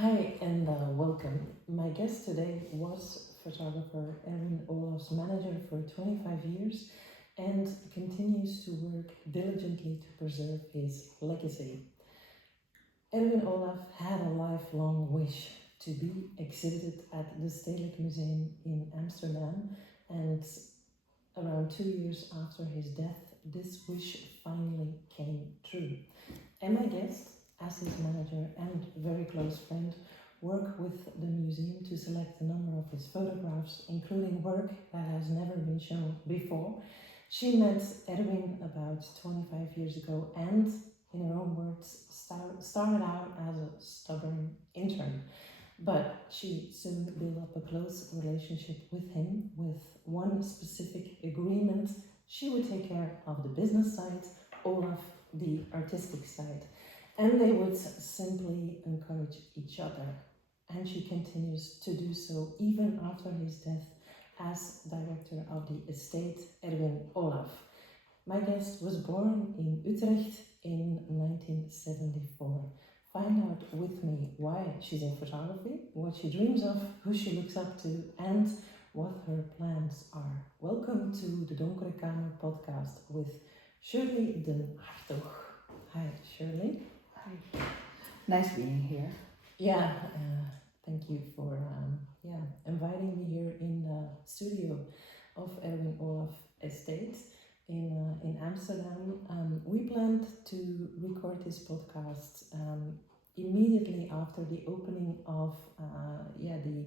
Hi and welcome. My guest today was photographer Erwin Olaf's manager for 25 years and continues to work diligently to preserve his legacy. Erwin Olaf had a lifelong wish to be exhibited at the Stedelijk Museum in Amsterdam, and around 2 years after his death, this wish finally came true. And my guest, as his manager and very close friend, work with the museum to select a number of his photographs, including work that has never been shown before. She met Erwin about 25 years ago and, in her own words, started out as a stubborn intern. But she soon built up a close relationship with him with one specific agreement. She would take care of the business side, Olaf the artistic side, and they would simply encourage each other. And she continues to do so even after his death as director of the Estate Erwin Olaf. My guest was born in Utrecht in 1974. Find out with me why she's in photography, what she dreams of, who she looks up to, and what her plans are. Welcome to the Donkere Kamer podcast with Shirley den Hartog. Hi, Shirley. Hi. Nice being here. Yeah, thank you for inviting me here in the studio of Erwin Olaf Estate in Amsterdam. We planned to record this podcast immediately after the opening of the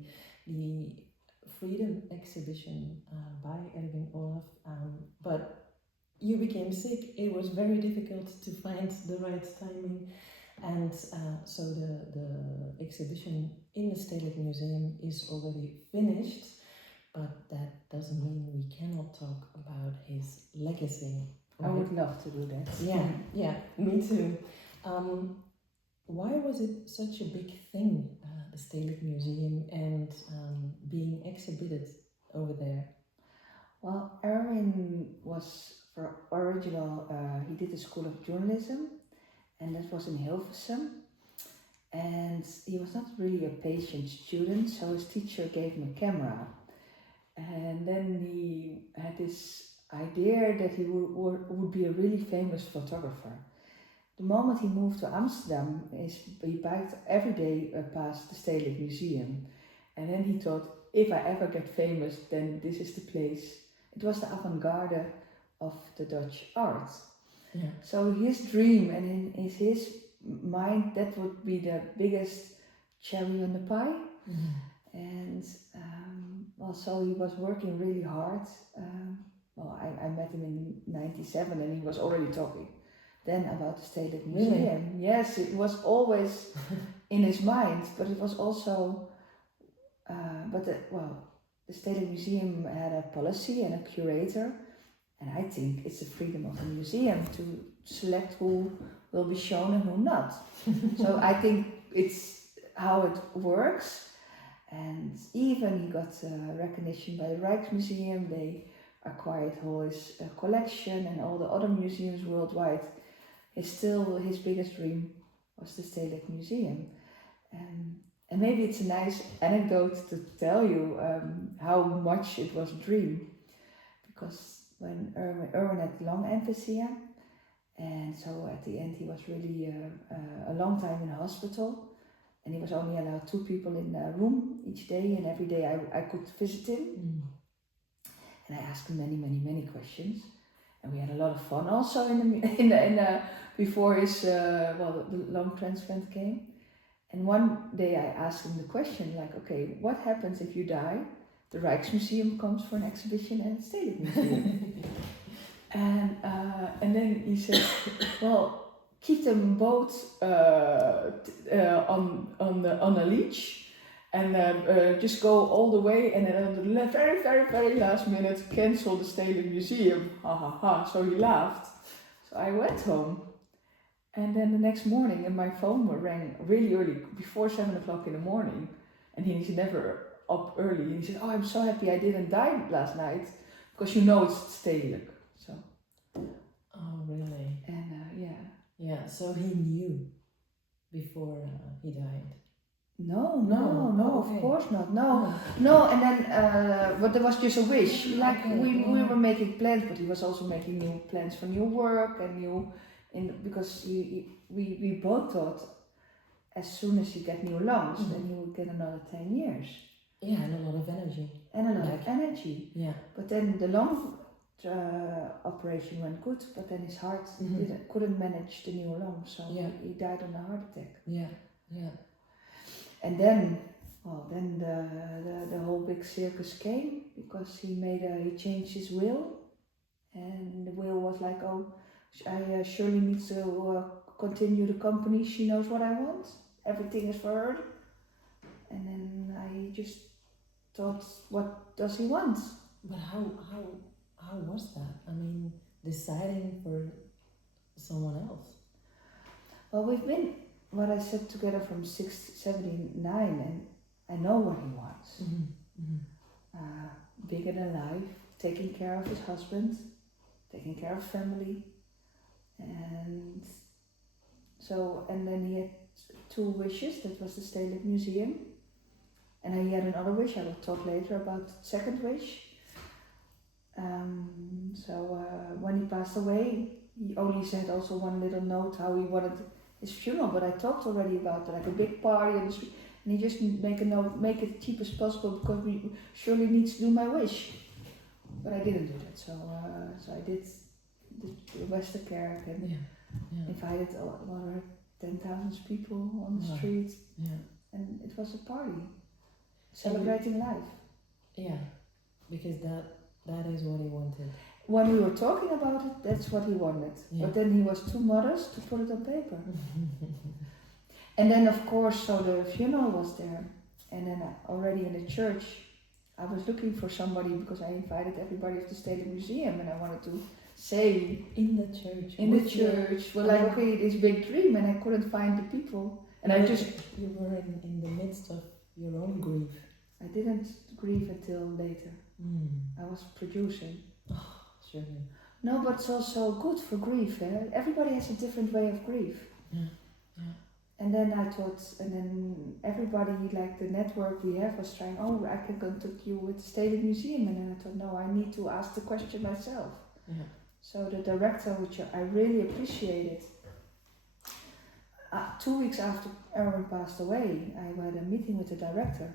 Freedom exhibition by Erwin Olaf, but you became sick. It was very difficult to find the right timing, and so the exhibition in the Stedelijk Museum is already finished, but that doesn't mean we cannot talk about his legacy. Right? I would love to do that. Yeah, me too. Why was it such a big thing, the Stedelijk Museum, and being exhibited over there? Well, Erwin was he did the School of Journalism, and that was in Hilversum. And he was not really a patient student, so his teacher gave him a camera. And then he had this idea that he would be a really famous photographer. The moment he moved to Amsterdam, he biked every day past the Stedelijk Museum. And then he thought, if I ever get famous, then this is the place. It was the avant-garde of the Dutch art. Yeah. So his dream, and in his mind, that would be the biggest cherry on the pie. Mm-hmm. And so he was working really hard. I met him in 1997, and he was already talking then about the Stedelijk Museum. Really? Yes, it was always in his mind, but it was also, the Stedelijk Museum had a policy and a curator, and I think it's the freedom of the museum to select who will be shown and who not. So I think it's how it works, and even he got recognition by the Rijksmuseum. They acquired his collection and all the other museums worldwide. His biggest dream was the Stedelijk Museum. And maybe it's a nice anecdote to tell you how much it was a dream. Because when Erwin had lung emphysema, and so at the end he was really a long time in hospital, and he was only allowed 2 people in a room each day, and every day I could visit him. Mm. And I asked him many questions. And we had a lot of fun also before his the lung transplant came. And one day I asked him the question, like, okay, what happens if you die? The Rijksmuseum comes for an exhibition and the Stedelijk Museum. And then he said, well, keep them both on a leash. And just go all the way, and then on the very last minute cancel the Stedelijk Museum. Ha ha ha. So he laughed. So I went home, and then the next morning, and my phone rang really early, before 7 o'clock in the morning. And he's never up early. And he said, "Oh, I'm so happy I didn't die last night, because it's Stedelijk." So. Oh, really? And Yeah. So he knew before he died. No, okay. of course not. Oh. No, and then, but there was just a wish. Like Okay, we were making plans, but he was also making new plans for new work and because we both thought as soon as he get new lungs, then he would get another 10 years. Yeah, and a lot of energy. Yeah. But then the lung operation went good, but then his heart couldn't manage the new lung, so he died on a heart attack. Yeah. And then, the whole big circus came because he changed his will, and the will was like, Shirley needs to continue the company. She knows what I want. Everything is for her. And then I just thought, what does he want? But how was that? I mean, deciding for someone else. Well, we've been, what I said, together from 79, and I know what he wants. Bigger than life, taking care of his husband, taking care of family, and then he had 2 wishes. That was the Stedelijk Museum, and he had another wish. I will talk later about the second wish. When he passed away, he only said also one little note how he wanted his funeral, but I talked already about like a big party on the street, and he just make a note, make it cheap as possible because we surely needs to do my wish. But I didn't do that, so I did the Westerkerk and invited over 10,000 people on the street, and it was a party, celebrating life. Yeah, because that is what he wanted. When we were talking about it, that's what he wanted. Yeah. But then he was too modest to put it on paper. And then, of course, so the funeral was there. And then already in the church, I was looking for somebody because I invited everybody of the Stedelijk Museum, and I wanted to say in the church. Well, like, okay, this big dream, and I couldn't find the people. And you were in the midst of your own grief. I didn't grieve until later. I was producing. Oh, surely. No, but it's also good for grief. Everybody has a different way of grief. Yeah. And then I thought, and then everybody, like the network we have, was trying, I can contact you with the Stedelijk Museum. And then I thought, no, I need to ask the question myself. Yeah. So the director, which I really appreciated, 2 weeks after Erwin passed away, I had a meeting with the director.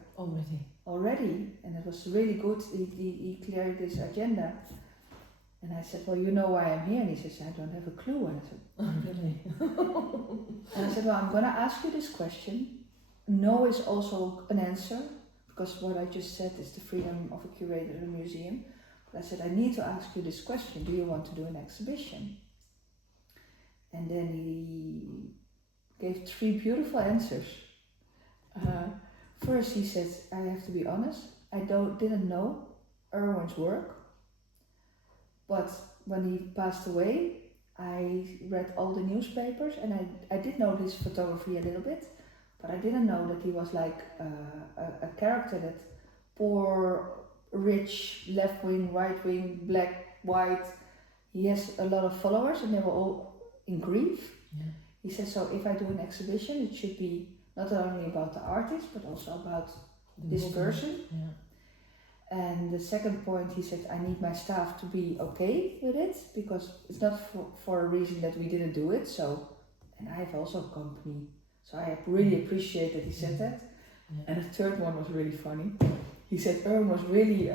Already, and it was really good. He cleared this agenda. And I said, well, you know why I'm here? And he says, I don't have a clue. And I said, really? And I said, well, I'm going to ask you this question. No is also an answer, because what I just said is the freedom of a curator in a museum. But I said, I need to ask you this question. Do you want to do an exhibition? And then he gave 3 beautiful answers. First, he said, I have to be honest, I didn't know Erwin's work. But when he passed away, I read all the newspapers, and I did know his photography a little bit, but I didn't know that he was like a character that poor, rich, left wing, right wing, black, white. He has a lot of followers, and they were all in grief. Yeah. He said, so if I do an exhibition, it should be not only about the artist, but also about this person. Yeah. And the second point, he said, I need my staff to be okay with it, because it's not for a reason that we didn't do it. So, and I have also a company, so I really appreciate that he said that. Yeah. And the third one was really funny. He said Erwin was really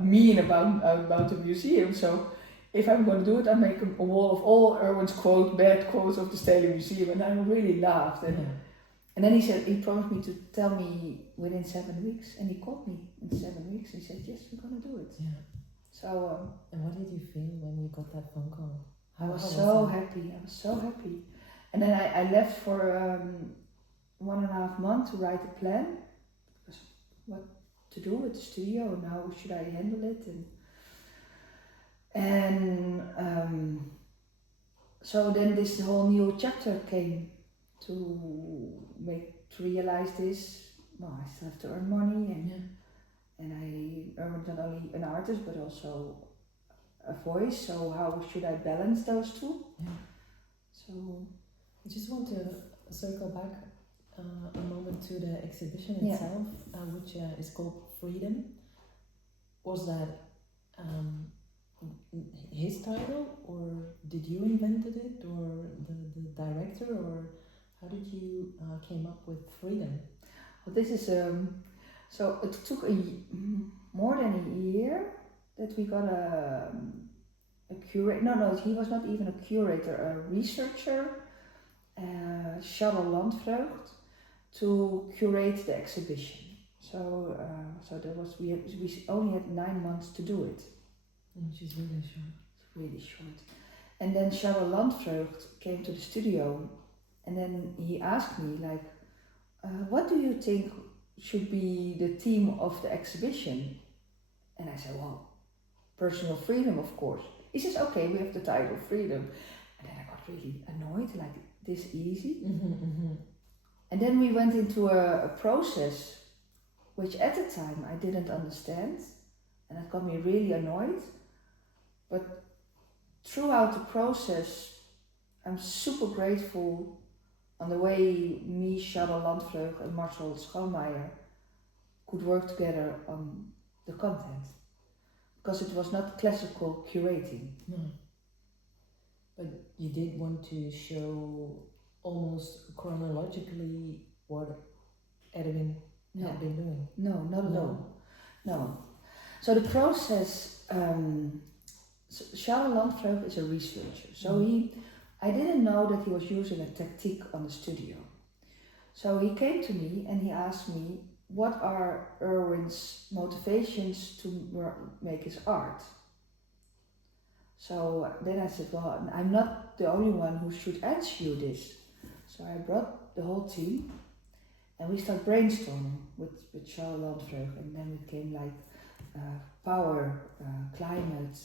mean about the museum. So if I'm going to do it, I make a wall of all Erwin's bad quotes of the Stedelijk Museum, and I really laughed. And then he said, he promised me to tell me within 7 weeks, and he called me in 7 weeks. He said, yes, we're going to do it. Yeah. So. And what did you feel when you got that phone call? I was so happy. And then I left for 1.5 months to write a plan, because what to do with the studio and how should I handle it, and so then this whole new chapter came to realize this. Well, I still have to earn money, and I earn not only an artist but also a voice. So how should I balance those two? Yeah. So I just want to circle back a moment to the exhibition Yeah. itself, which is called Freedom. Was that his title, or did you invented it, or the director, or how did you came up with Freedom? Well, this is so it took more than a year that we got a curator. No, he was not even a curator, a researcher, Charles Landvreugd, to curate the exhibition. So there was we only had 9 months to do it. Which is really short. It's really short. And then Charles Landvreugd came to the studio, and then he asked me like, what do you think should be the theme of the exhibition? And I said, well, personal freedom, of course. He says, okay, we have the title Freedom. And then I got really annoyed, like, this easy? And then we went into a process which at the time I didn't understand, and it got me really annoyed. But throughout the process, I'm super grateful on the way me, Charles Landvreugd and Marcel Schoonmeijer could work together on the content. Because it was not classical curating. No. But you did want to show almost chronologically what Erwin had been doing. No, not at all. No. So the process, Charles Landvreugd is a researcher. So I didn't know that he was using a tactique on the studio. So he came to me and he asked me, what are Erwin's motivations to make his art? So then I said, well, I'm not the only one who should answer you this. So I brought the whole team and we started brainstorming with Charles Landvreugd, and then it came like power, climate,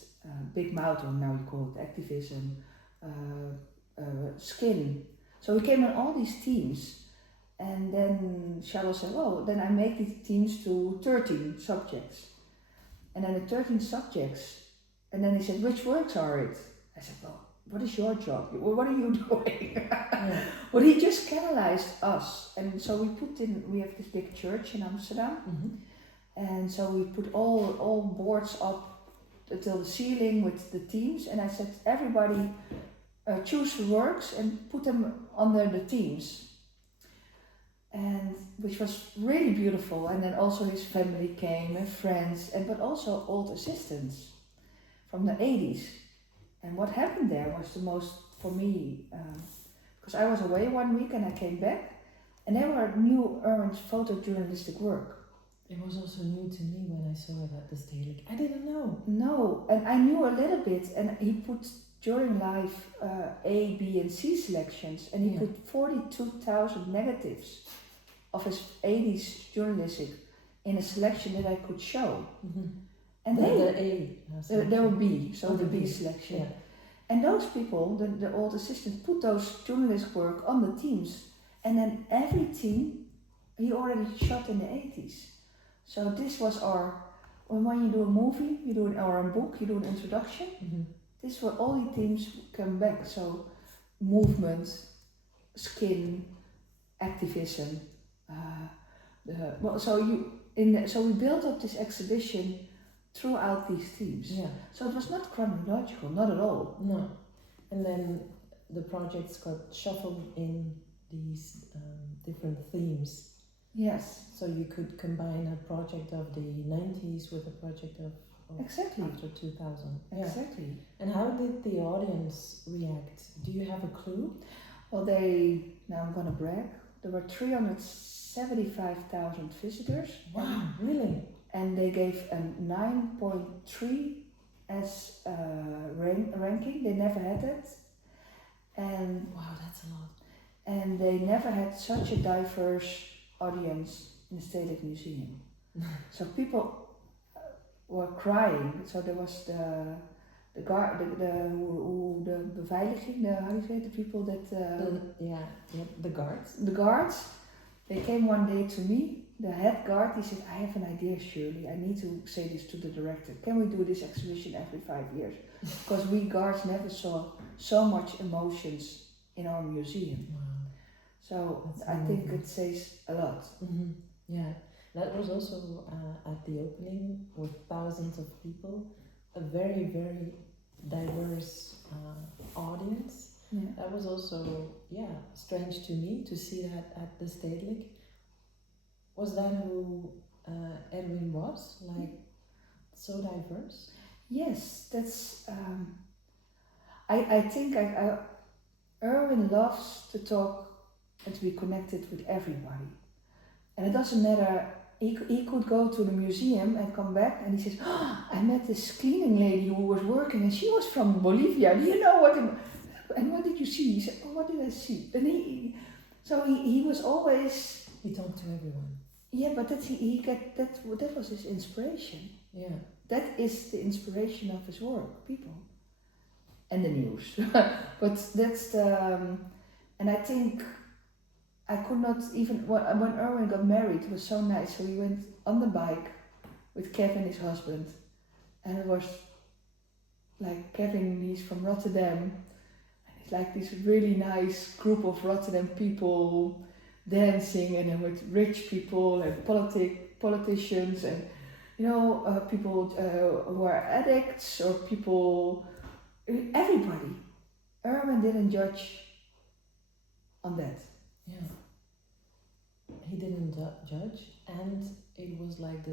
big mountain, now you call it activism, skin. So we came on all these themes. And then Charles said, well, then I make these teams to 13 subjects. And then the 13 subjects, and then he said, which works are it? I said, well, what is your job? What are you doing? Well, he just canalized us. And so we have this big church in Amsterdam. And so we put all boards up till the ceiling with the themes. And I said, everybody choose the works and put them under the themes. And which was really beautiful. And then also his family came and friends, but also old assistants from the 80s. And what happened there was the most, for me, because I was away 1 week and I came back, and there were new Erwin's photojournalistic work. It was also new to me when I saw it at the Stedelijk. I didn't know. No, and I knew a little bit, and he put during life A, B, and C selections, and he put 42,000 negatives of his 80s journalistic in a selection that I could show. And the A. There were B, so the B selection. Yeah. And those people, the old assistants, put those journalist work on the teams. And then every team, he already shot in the 80s. So this was when you do a movie, you do or a book, you do an introduction. This is where all the themes come back. So movement, skin, activism. So we built up this exhibition throughout these themes. Yeah. So it was not chronological, not at all. No. And then the projects got shuffled in these different themes. Yes. So you could combine a project of the 90s with a project of exactly after 2000. Exactly. And how did the audience react? Do you have a clue? Well, now I'm gonna brag, there were 375,000 visitors. Wow, really? And they gave a 9.3 as ranking. They never had it. And wow, that's a lot. And they never had such a diverse audience in the Stedelijk Museum. So people were crying. So there was the beveiliging, how do you say, the people that the guards. The guards. They came one day to me. The head guard, he said, I have an idea, Shirley. I need to say this to the director. Can we do this exhibition every 5 years? Because we guards never saw so much emotions in our museum. Wow. So That's I think amazing. it says a lot. Yeah, that was also at the opening with thousands of people, a very, very diverse audience. Yeah. That was also, strange to me to see that at the Stedelijk. Was that who Erwin was? Like, so diverse? Yes, that's. I think Erwin loves to talk and to be connected with everybody. And it doesn't matter, he could go to the museum and come back and he says, oh, I met this cleaning lady who was working and she was from Bolivia. Do you know what? And what did you see? He said, oh, what did I see? And he was always. He talked to everyone. Yeah, but that was his inspiration. Yeah. That is the inspiration of his work, people. And the news. But that's the. And I think I could not even. When Erwin got married, it was so nice. So we went on the bike with Kevin, his husband. And it was like Kevin, he's from Rotterdam. And it's like this really nice group of Rotterdam people dancing, and then with rich people and politicians and people who are addicts or people, everybody. Erwin didn't judge on that. Yeah. He didn't judge, and it was like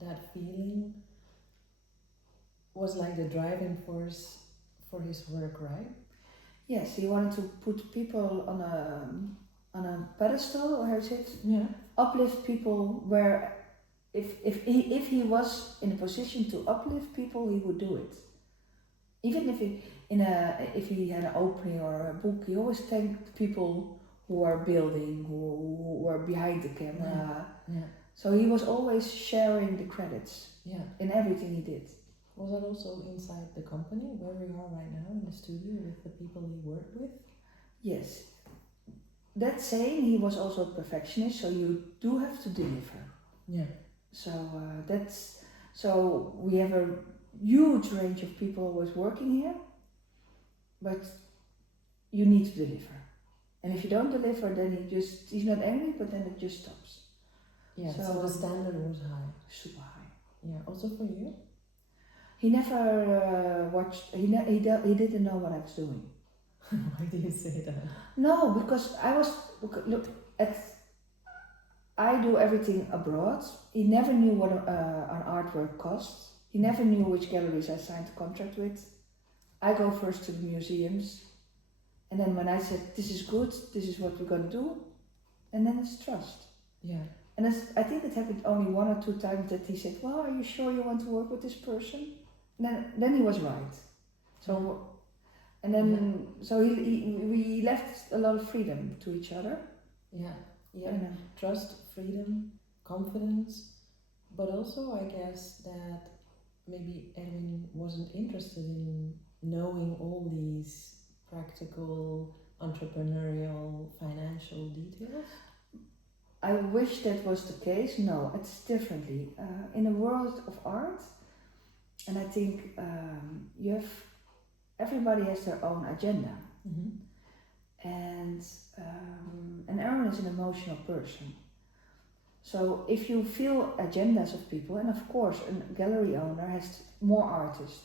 that feeling was like the driving force for his work, right? Yes, he wanted to put people on a pedestal, or how is it? Yeah. Uplift people where if he was in a position to uplift people, he would do it. Even if he had an opening or a book, he always thanked people who are building, who were behind the camera. Yeah. So he was always sharing the credits. Yeah. In everything he did. Was that also inside the company where we are right now in the studio with the people he worked with? Yes. That saying, he was also a perfectionist, so you do have to deliver. Yeah. So we have a huge range of people who is working here, but you need to deliver. And if you don't deliver, then he's not angry, but then it just stops. Yeah, so the standard was high. Super high. Yeah, also for you? He never he didn't know what I was doing. Why do you say that? No, because I do everything abroad. He never knew what an artwork costs. He never knew which galleries I signed a contract with. I go first to the museums, and then when I said, this is good, this is what we're going to do, and then it's trust. Yeah. And I think it happened only 1 or 2 times that he said, well, are you sure you want to work with this person? And then he was right. So, and then, so we left a lot of freedom to each other. Yeah, yeah. Trust, freedom, confidence, but also I guess that maybe Erwin wasn't interested in knowing all these practical, entrepreneurial, financial details. I wish that was the case. No, it's differently. In a world of art, and I think everybody has their own agenda. Mm-hmm. And Erwin is an emotional person. So if you feel agendas of people, and of course a gallery owner has more artists,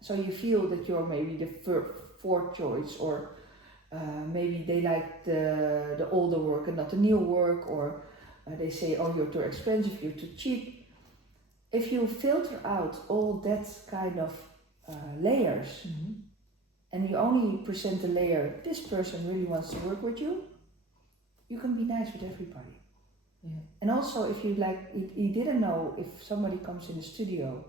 so you feel that you're maybe the fourth choice, or maybe they like the older work and not the new work, or they say, oh, you're too expensive, you're too cheap. If you filter out all that kind of layers, mm-hmm. and you only present the layer, this person really wants to work with you, you can be nice with everybody. Yeah. And also, if you like, he didn't know if somebody comes in the studio,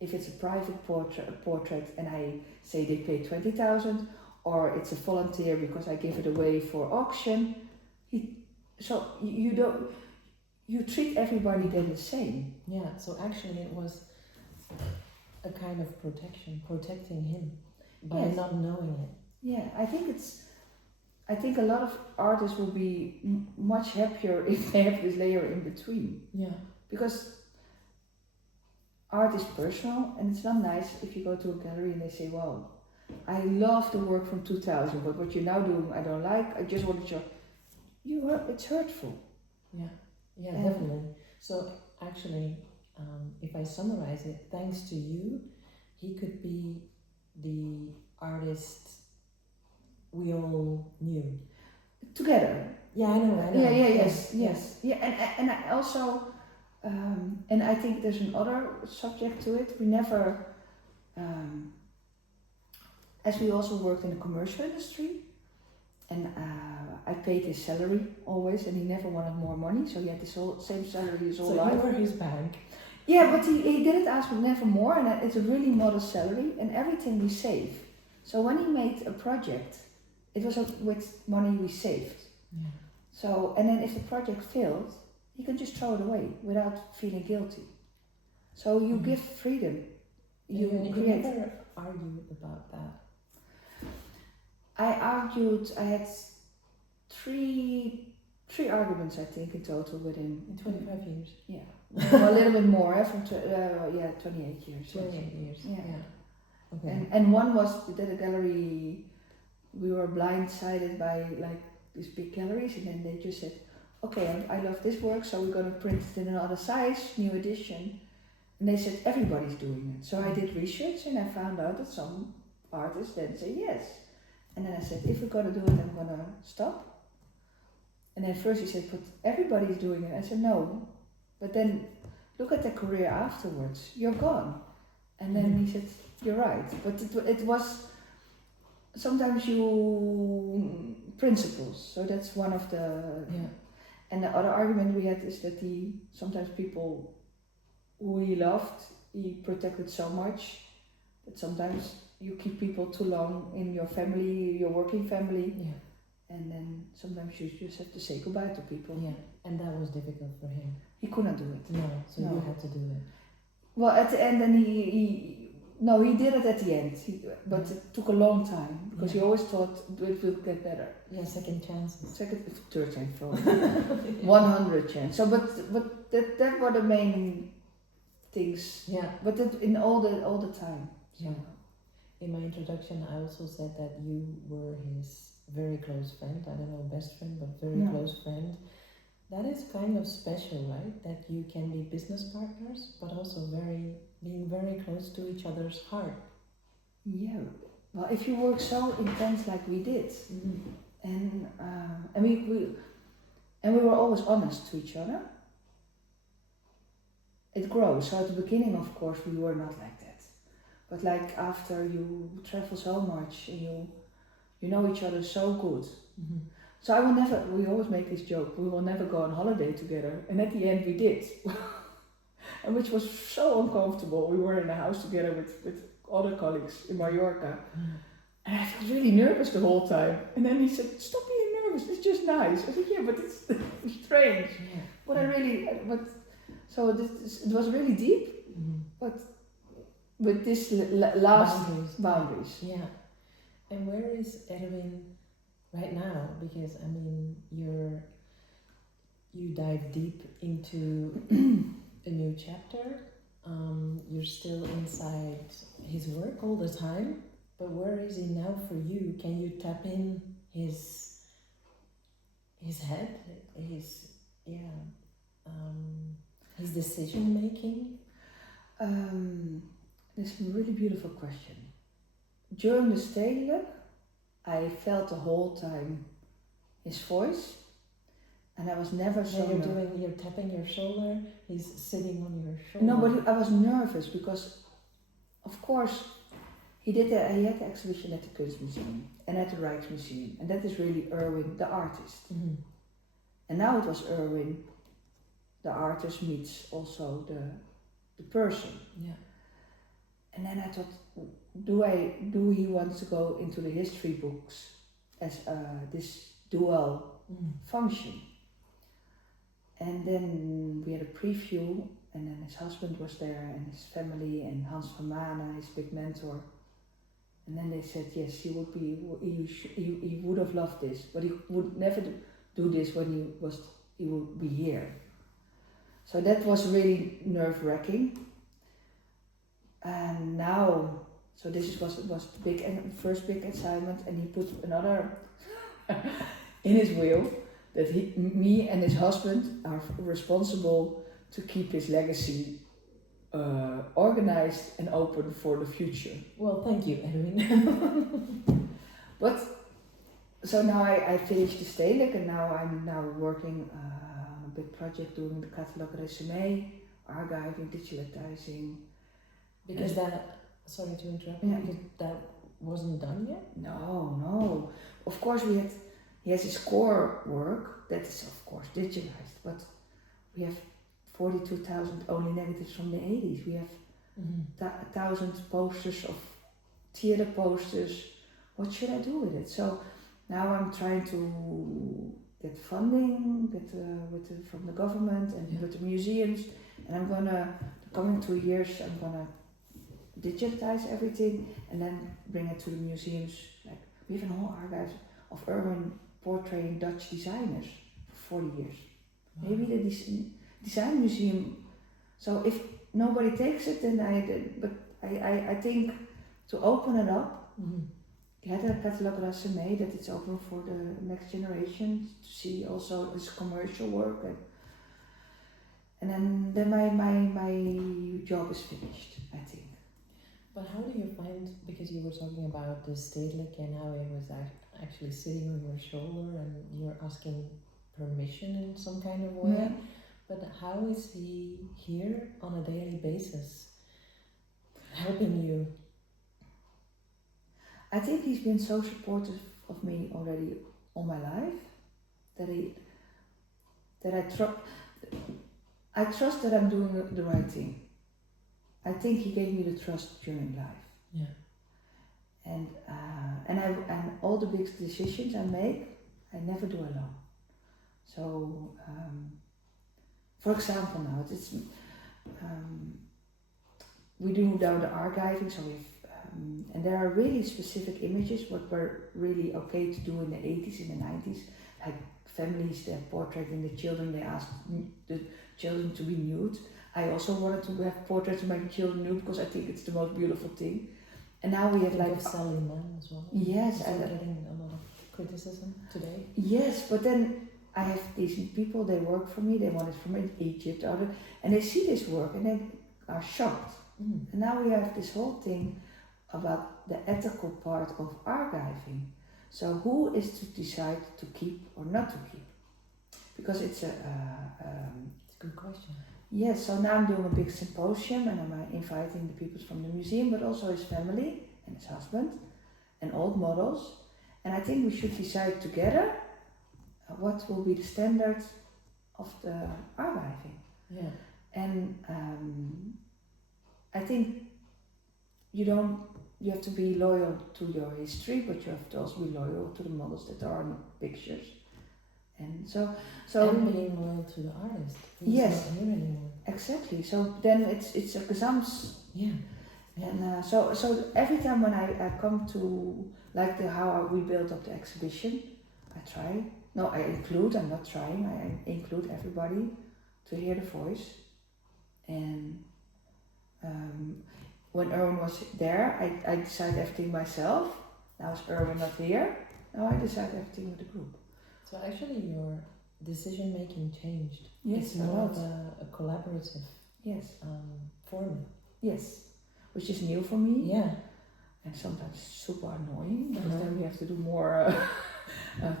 if it's a private portrait and I say they pay 20,000, or it's a volunteer because I give it away for auction. So you treat everybody then the same. Yeah, so actually it was a kind of protecting him by Yes. not knowing it. Yeah, I think a lot of artists will be much happier if they have this layer in between. Yeah. Because art is personal, and it's not nice if you go to a gallery and they say, well, I love the work from 2000, but what you're now doing I don't like, I just want to show. it's hurtful. Yeah, And- definitely. So actually, if I summarize it, thanks to you, he could be the artist we all knew. Together. Yeah, I know. Yes. Yeah, and I also, and I think there's another subject to it. We never, as we also worked in the commercial industry, and I paid his salary always, and he never wanted more money, so he had this whole same salary his whole So life. you were his bank. Yeah, but he didn't ask for never more, and it's a really modest salary, and everything we save. So when he made a project, it was with money we saved. Yeah. So, and then if the project failed, he can just throw it away without feeling guilty. So you give freedom. You create. never argued about that. I had three arguments, I think, in total with him. In 25 years. Yeah. Well, a little bit more, from 28 years. 28 years. Yeah. Okay. And one was that a gallery, we were blindsided by like these big galleries, and then they just said, okay, I love this work, so we're going to print it in another size, new edition. And they said, everybody's doing it. So I did research, and I found out that some artists then say yes. And then I said, if we're going to do it, I'm going to stop. And then first he said, but everybody's doing it. I said, no. But then look at the career afterwards. You're gone. And then he said, you're right. But it was sometimes principles. So that's one of the... Yeah. And the other argument we had is that sometimes people who he loved, he protected so much that sometimes you keep people too long in your family, your working family. Yeah. And then sometimes you just have to say goodbye to people. Yeah. And that was difficult for him. He couldn't do it. No. So No. you had to do it. Well, at the end, then he did it at the end. But it took a long time because he always thought it will get better. Yeah. Second chances. Third chance, for 100 chance. So, but that were the main things. Yeah. But that in all the time. So. Yeah. In my introduction, I also said that you were his very close friend. I don't know best friend, but very close friend. That is kind of special, right? That you can be business partners, but also being very close to each other's heart. Yeah. Well, if you work so intense like we did, and we were always honest to each other. It grows. So at the beginning, of course, we were not like that. But like after you travel so much and you know each other so good. So we always make this joke, we will never go on holiday together. And at the end we did. And which was so uncomfortable. We were in a house together with other colleagues in Mallorca. And I felt really nervous the whole time. And then he said, stop being nervous, it's just nice. I said, yeah, but it's strange. Yeah. So it was really deep, but with this last boundaries. Yeah. And where is Erwin right now? Because I mean, you dive deep into a new chapter. You're still inside his work all the time, but where is he now for you? Can you tap in his head, his decision making? That's a really beautiful question. During the Stedelijk, I felt the whole time his voice, and I was never so. You're tapping your shoulder. He's sitting on your shoulder. No, but I was nervous because, of course, he had the exhibition at the Kunstmuseum and at the Rijksmuseum, and that is really Erwin, the artist. And now it was Erwin, the artist meets also the person. Yeah. And then I thought, do he want to go into the history books as this dual function? And then we had a preview, and then his husband was there, and his family, and Hans van Manen, his big mentor. And then they said, yes, he would have loved this, but he would never do this when he would be here. So that was really nerve-wracking. And now, so this was the first big assignment, and he put another in his wheel, that me and his husband are responsible to keep his legacy organized and open for the future. Well, thank you, Erwin. But so now I finished the Stedelijk, and now I'm working on a big project doing the Catalogue Resumé, archiving, digitalizing. Because that, sorry to interrupt, because that wasn't done yet? No. Of course he has his core work that is of course digitalized, but we have 42,000 only negatives from the 80s. We have 1,000 posters of theater posters. What should I do with it? So now I'm trying to get funding, from the government and with the museums, and I'm gonna, the coming 2 years, I'm gonna digitize everything and then bring it to the museums. Like we have a whole archive of Erwin portraying Dutch designers for 40 years. Wow. Maybe the design museum. So if nobody takes it, then I think to open it up. Get a Catalogue Resumé that it's open for the next generation to see also his commercial work, and then my job is finished, I think. But how do you find, because you were talking about the Stedelijk and how it was actually sitting on your shoulder and you're asking permission in some kind of way, but how is he here on a daily basis helping you? I think he's been so supportive of me already all my life that I trust that I'm doing the right thing. I think he gave me the trust during life. Yeah. And all the big decisions I make, I never do alone. So, for example, now we do now the archiving, so we've and there are really specific images what were really okay to do in the 80s and the 90s, like families, they're portraiting the children, they asked the children to be nude. I also wanted to have portraits of my children nude because I think it's the most beautiful thing. And now we have like Sally Mann as well. Yes, and getting a lot of criticism today. Yes, but then I have these people, they work for me, they want it from Egypt, and they see this work and they are shocked. And now we have this whole thing about the ethical part of archiving. So who is to decide to keep or not to keep? Because it's it's a good question. Yes, so now I'm doing a big symposium and I'm inviting the people from the museum, but also his family and his husband and old models. And I think we should decide together what will be the standard of the archiving. Yeah. And I think you have to be loyal to your history, but you have to also be loyal to the models that are in the pictures. And so and being loyal to the artist. Yes, not here anymore. Exactly. So then it's a gesams. Yeah. And so every time when I come to like how we built up the exhibition, I try. No, I include. I'm not trying. I include everybody to hear the voice. And when Erwin was there, I decided everything myself. Now is Erwin not here. Now I decide everything with the group. So actually your decision making changed. Yes, it's more of a collaborative format. Yes, which is new for me. Yeah. And sometimes super annoying because then we have to do more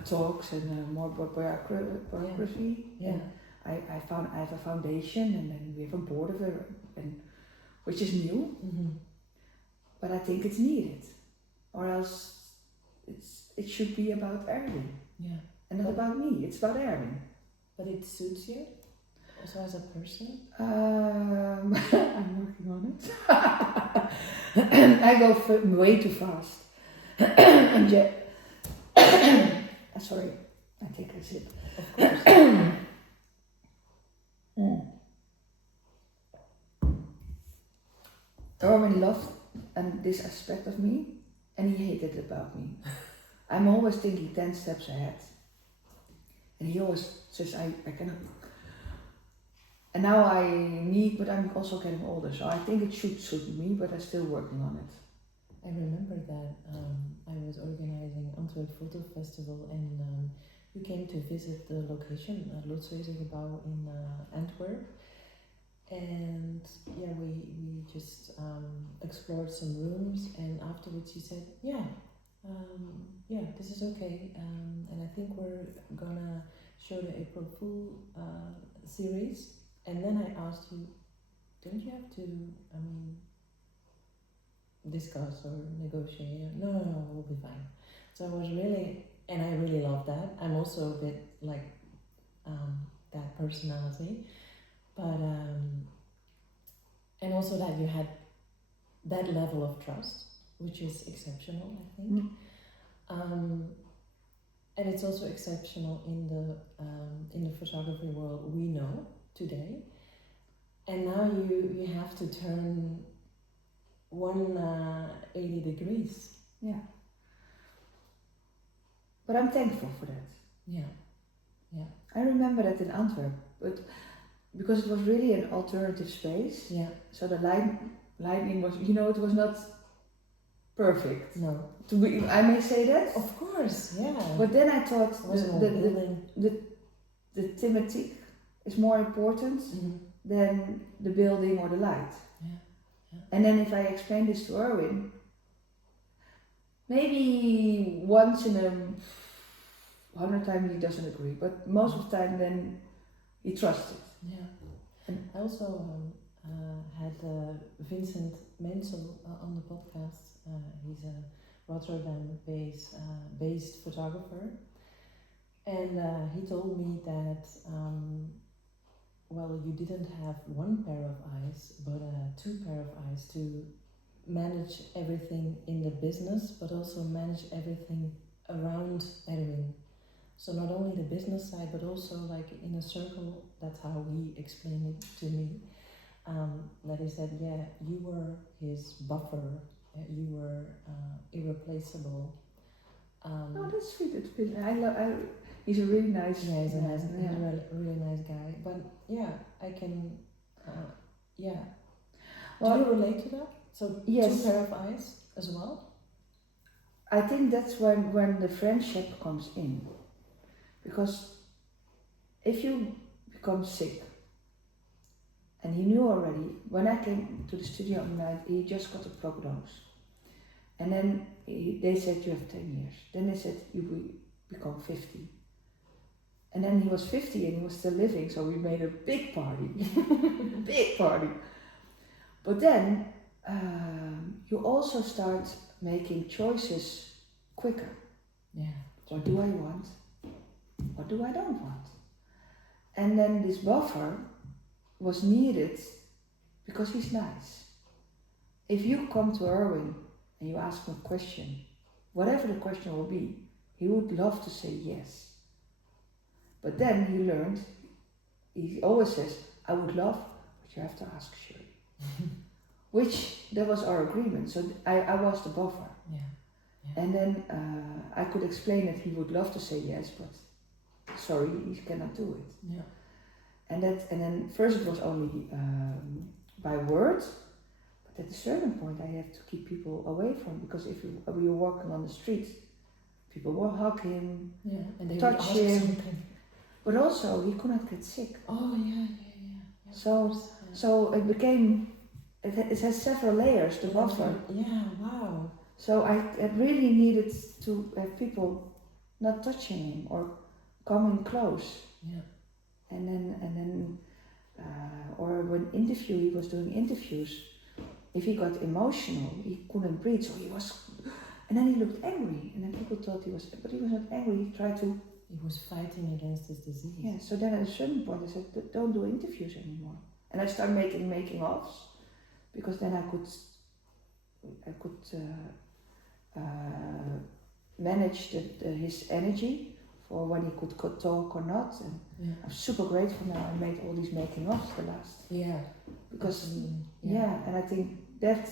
talks and more biography. Yeah. And I have a foundation and then we have a board of it, and which is new. But I think it's needed, or else it should be about Erwin. Yeah. And not about me, it's about Erwin. But it suits you also as a person? I'm working on it. I go way too fast. And sorry, I take a sip. Of course. Erwin loved this aspect of me, and he hated it about me. I'm always thinking 10 steps ahead. And he always says, I cannot. And now but I'm also getting older, so I think it should suit me, but I'm still working on it. I remember that I was organizing Antwerp Photo Festival and we came to visit the location, Lotsezegebouw in Antwerp. And yeah, we just explored some rooms, and afterwards he said, yeah, this is okay, and I think we're gonna show the April Fool series. And then I asked you, don't you have to, discuss or negotiate? No, we'll be fine. So I was really, and I really love that. I'm also a bit like that personality, but and also that you had that level of trust, which is exceptional, I think. And it's also exceptional in the photography world we know today. And now you have to turn 180 degrees. Yeah. But I'm thankful for that. Yeah. I remember that in Antwerp, but because it was really an alternative space. Yeah. So the lighting was, it was not perfect. No. I may say that. Of course, yeah. But then I thought the thematic is more important than the building or the light. Yeah. And then if I explain this to Erwin, maybe once in 100 times he doesn't agree, but most of the time then he trusts it. Yeah. And I also had Vincent Mensel on the podcast. He's a Rotterdam-based photographer, and he told me that you didn't have one pair of eyes, but 2 pair of eyes to manage everything in the business, but also manage everything around Erwin. So not only the business side, but also like in a circle. That's how he explained it to me. That he said, yeah, you were his buffer. You were irreplaceable. Oh, that's sweet. It's been, he's a really nice. Yeah, he's a really nice guy. But yeah, I can. Yeah. Well, do you relate to that? So yes. 2 pair of eyes as well. I think that's when the friendship comes in, because if you become sick, and he knew already, when I came to the studio at night, he just got a plugged nose. And then they said, you have 10 years. Then they said, you will become 50. And then he was 50 and he was still living, so we made a big party. Big party. But then you also start making choices quicker. Yeah. What do I want? What do I don't want? And then this buffer was needed because he's nice. If you come to Erwin and you ask him a question, whatever the question will be, he would love to say yes. But then he learned, he always says, I would love, but you have to ask Shirley. Which, that was our agreement, so I was the buffer. Yeah. And then I could explain that he would love to say yes, but sorry, he cannot do it. Yeah. And then first it was only by word, but at a certain point I have to keep people away from, because if we were walking on the street, people will hug him, and they touch him, something. but also he could not get sick. Oh yeah. So it became, it has several layers, the buffer. Yeah, wow. So I really needed to have people not touching him or coming close. Yeah. And then or when he was doing interviews, if he got emotional, he couldn't breathe, so he was, and then he looked angry, and then people thought he was, but he was not angry, he was fighting against his disease. Yeah, so then at a certain point I said, don't do interviews anymore. And I started making offs, because then I could manage his energy for when he could talk or not. And I'm super grateful now I made all these making offs the last. Yeah. Because and I think that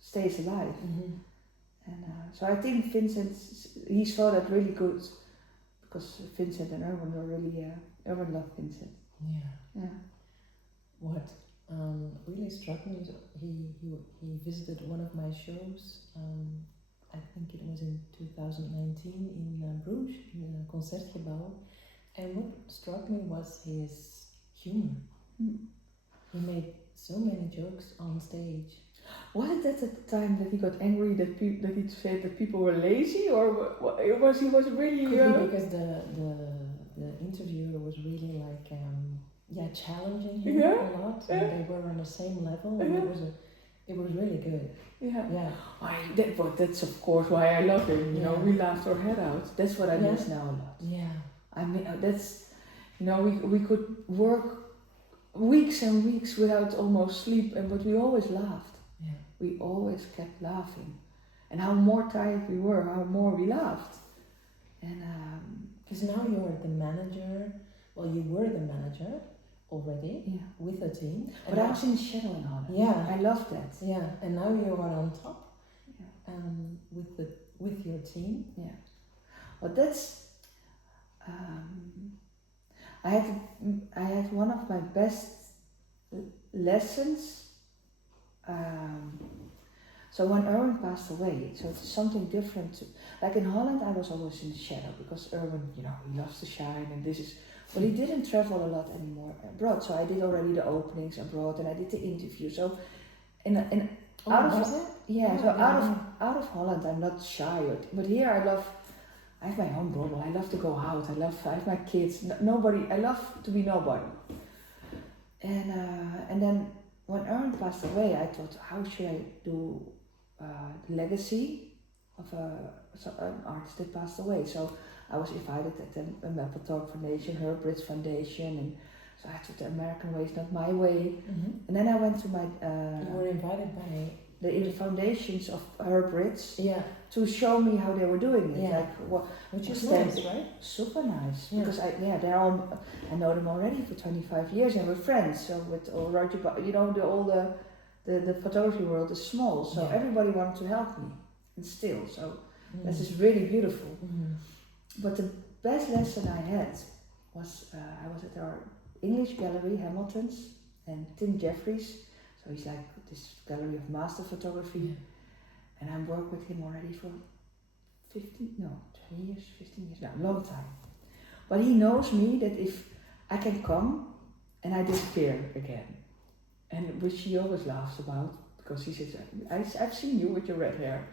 stays alive. Mm-hmm. And so I think Vincent, he saw that really good, because Vincent and Erwin were really, Erwin loved Vincent. Yeah. What really struck me is he visited one of my shows I think it was in 2019 in Bruges, in the Concertgebouw. And what struck me was his humor. He made so many jokes on stage. Was it at the time that he got angry that he said that people were lazy, or was he really? Could be because the interviewer was really like challenging him a lot, and they were on the same level, and it was really good. Yeah. That's of course why I love him. You know, we laughed our head out. That's what I miss now a lot. Yeah. I mean, that's, you know, we could work weeks and weeks without almost sleep, but we always laughed. Yeah. We always kept laughing, and how more tired we were, how more we laughed. And because now you're the manager. Well, you were the manager already with a team. But I was in the shadow in Holland. Yeah, I loved that. Yeah, and now you are on top. With your team. Yeah. Well, that's. I had one of my best lessons. So when Erwin passed away, so it's something different. Like in Holland, I was always in the shadow because Erwin, you know, he loves to shine, and but he didn't travel a lot anymore abroad. So I did already the openings abroad, and I did the interview. So, out of Holland, I'm not shy. But here, I have my own bubble. I love to go out. I have my kids. I love to be nobody. And then when Erwin passed away, I thought, how should I do the legacy of an artist that passed away? So I was invited at the Catalogue Foundation, her Brits Foundation, and so I thought the American way is not my way. And then I went to my. You were invited by the foundations of her Brits to show me how they were doing it. Like which is nice, right? Super nice because they're all. I know them already for 25 years and we're friends. So with Roger, you know, the photography world is small, so everybody wanted to help me, and still, so this is really beautiful. But the best lesson I had was I was at our English gallery, Hamilton's, and Tim Jeffries. So he's like this gallery of master photography, and I worked with him already for 20 years, 15 years, now, long time. But he knows me that if I can come and I disappear again, and which he always laughs about because he says, I've seen you with your red hair.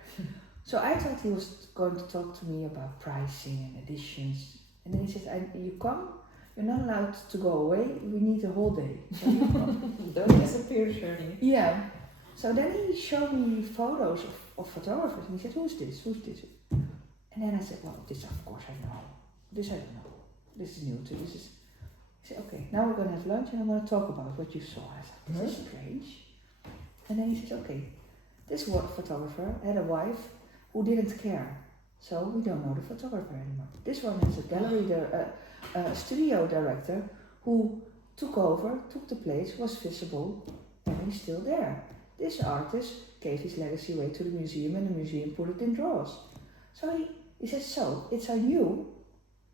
So I thought he was going to talk to me about pricing and editions, and then he says, you come. You're not allowed to go away. We need a whole day. So you come. Don't disappear, Shirley. Yeah. So then he showed me photos of photographers, and he said, "Who's this? Who's this?" And then I said, "Well, this of course I know. This I don't know. This is new to this is." He said, "Okay, now we're going to have lunch, and I'm going to talk about what you saw." I said, "This is strange." And then he said, "Okay, this photographer had a wife who didn't care, so we don't know the photographer anymore. This one is a gallery a studio director who took the place, was visible, and he's still there. This artist gave his legacy away to the museum, and the museum put it in drawers. So he says, so it's on you.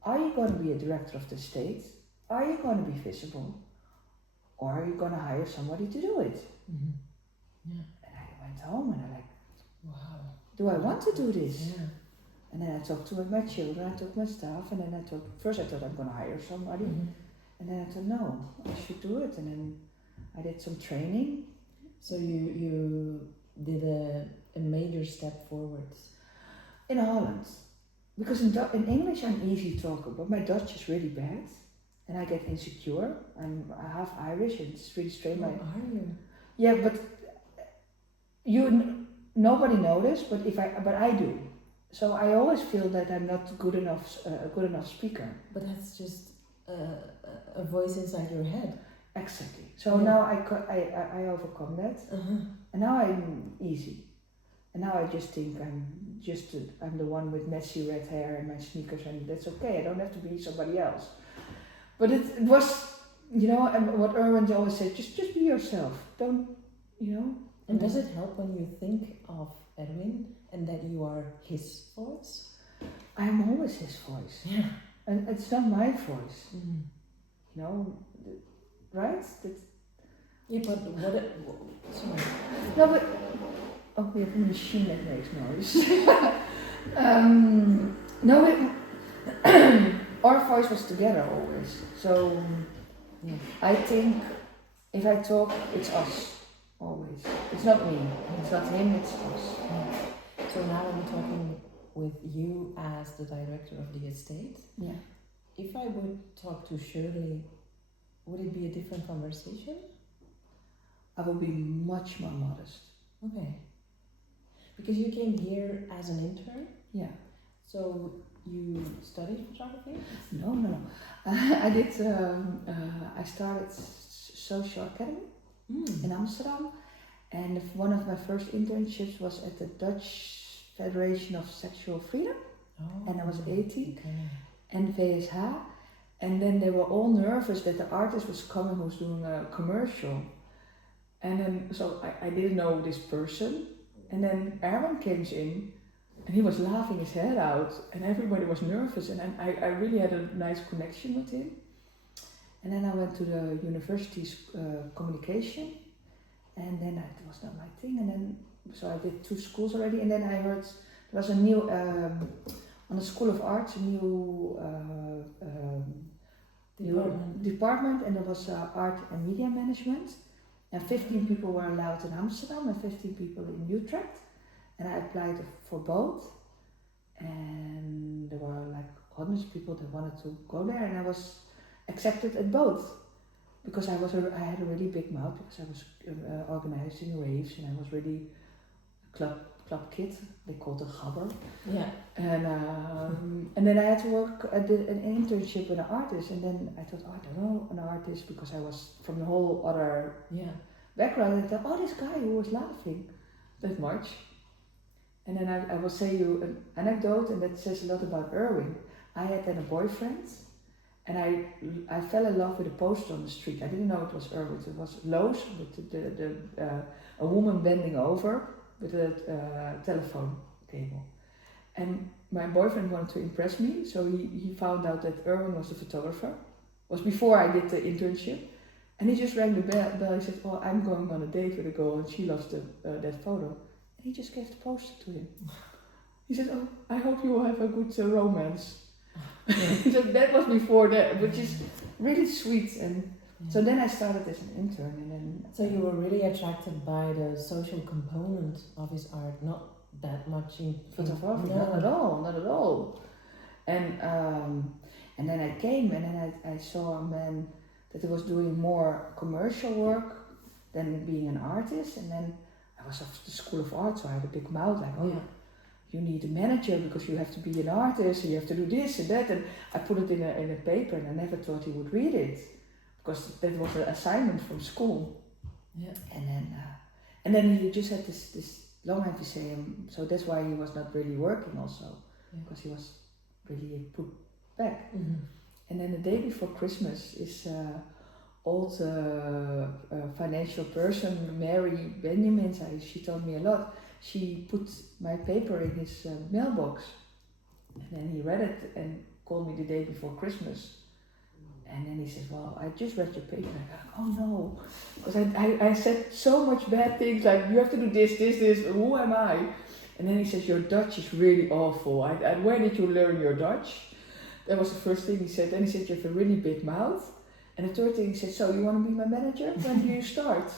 Are you going to be a director of the estate? Are you going to be visible? Or are you going to hire somebody to do it?" And I went home and I like, wow, do I want to do this? Yeah. And then I talked to my children, I took my staff, and then first I thought I'm going to hire somebody. And then I thought, no, I should do it. And then I did some training. So you did a major step forward. In Holland. Because in English I'm easy talker, but my Dutch is really bad. And I get insecure. I'm half Irish and it's really strange. Are you? Yeah, but nobody noticed, but I do. So I always feel that I'm not a good enough speaker. But that's just a voice inside your head. Exactly. So now I overcome that, and now I'm easy. And now I just think I'm the one with messy red hair and my sneakers, and that's okay. I don't have to be somebody else. But it was, and what Erwin always said, just be yourself. Don't, And does it help when you think of Erwin and that you are his voice? I am always his voice. Yeah. And it's not my voice. Right? Yeah, but sorry. No, but Oh, we have a machine that makes noise. No, our voice was together always. So Yeah. I think if I talk, it's us always. It's not me. It's not him. It's us. Yeah. So now I'm talking with you as the director of the estate. Yeah. If I would talk to Shirley, would it be a different conversation? I will be much more modest. Okay. Because you came here as an intern? Yeah. So you studied photography? No. I did. I started social academy in Amsterdam, and one of my first internships was at the Dutch Federation of Sexual Freedom, and I was 18, and VSH, and then they were all nervous that the artist was coming who was doing a commercial, and then so I didn't know this person, and then Erwin came in. And he was laughing his head out, and everybody was nervous, and I really had a nice connection with him. And then I went to the university's communication, and then it was not my thing. And then so I did 2 schools already, and then I heard there was a new on the School of Arts a new department, and there was art and media management, and 15 people were allowed in Amsterdam and 15 people in Utrecht. And I applied for both, and there were like hundreds of people that wanted to go there, and I was accepted at both because I had a really big mouth because I was organizing raves, and I was really a club kid. They called it gabber. Yeah. And then I had to work at an internship with an artist, and then I thought, oh, I don't know an artist because I was from the whole other background. And I thought, oh, this guy who was laughing that much. And then I will say you an anecdote, and that says a lot about Erwin. I had then a boyfriend, and I fell in love with a poster on the street. I didn't know it was Erwin. It was Loos with a woman bending over with a telephone cable. And my boyfriend wanted to impress me, so he found out that Erwin was the photographer. It was before I did the internship. And he just rang the bell. He said, oh, I'm going on a date with a girl, and she loves that photo. He just gave the poster to him. He said, oh, I hope you will have a good romance. He said that was before that, which is really sweet. And so then I started as an intern. And then so you were really attracted by the social component of his art, not that much in photography. No. Not at all. And then I came, and then I saw a man that he was doing more commercial work than being an artist, and then I was of the School of Art, so I had a big mouth, like, oh, you need a manager because you have to be an artist, and you have to do this and that, and I put it in a paper, and I never thought he would read it, because that was an assignment from school. Yeah. And then he just had this Langhuis Museum, so that's why he was not really working also, because he was really put back. Mm-hmm. And then the day before Christmas is old financial person, Mary Benjamin, she told me a lot. She put my paper in his mailbox, and then he read it and called me the day before Christmas. And then he said, well, I just read your paper. And I go, oh no, because I said so much bad things, like you have to do this, who am I? And then he says, your Dutch is really awful. Where did you learn your Dutch? That was the first thing he said. Then he said, you have a really big mouth. And the third thing he said, so you want to be my manager? When do you start?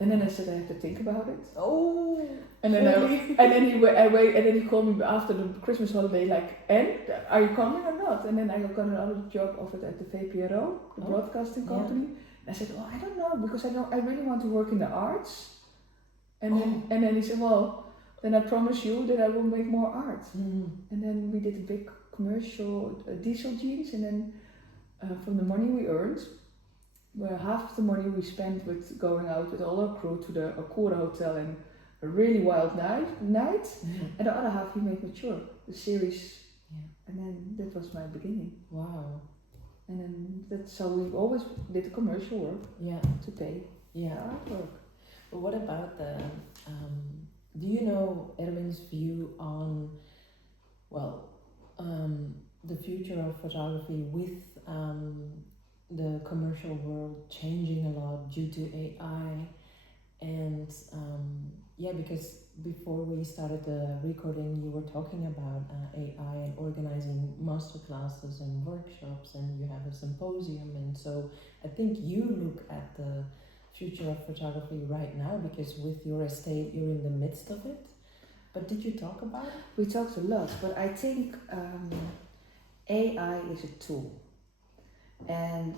And then I said, I have to think about it. Oh. And then he called me after the Christmas holiday, like, and are you coming or not? And then I got another job offered at the VPRO, the broadcasting company. And I said, well, I don't know, because I really want to work in the arts. And then he said, well, then I promise you that I will make more art. Mm. And then we did a big commercial diesel jeans, and then from the money we earned, half of the money we spent with going out with all our crew to the Akura Hotel and a really wild night, and the other half we made mature, the series, and then that was my beginning. Wow. And then so we always did the commercial work to pay artwork. But what about do you know Erwin's view on, the future of photography with the commercial world changing a lot due to AI And because before we started the recording, you were talking about AI and organizing masterclasses and workshops, and you have a symposium. And so I think you look at the future of photography right now, because with your estate, you're in the midst of it. But did you talk about it? We talked a lot, but I think AI is a tool. And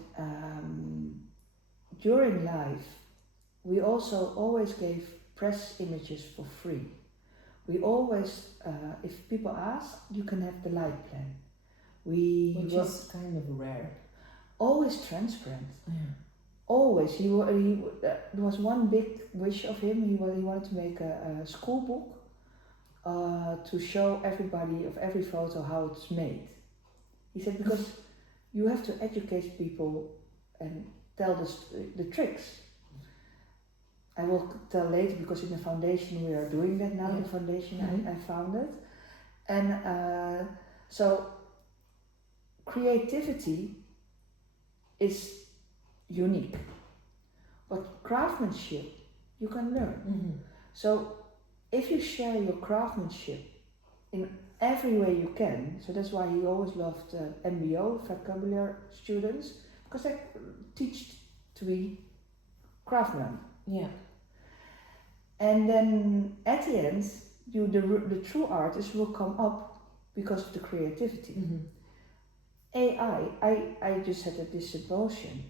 during life, we also always gave press images for free. We always, if people ask, you can have the light plan. Which is kind of rare. Always transparent. Yeah. Always. There was one big wish of him. He wanted to make a school book to show everybody of every photo how it's made. He said, because you have to educate people and tell the tricks. I will tell later, because in the foundation we are doing that now. The foundation I founded, and so creativity is unique, but craftsmanship you can learn. So if you share your craftsmanship in every way you can, so that's why he always loved MBO vocabulary students, because they teach to be craftsmen. Yeah. And then at the end, the true artist will come up because of the creativity. AI, I just had this symposium.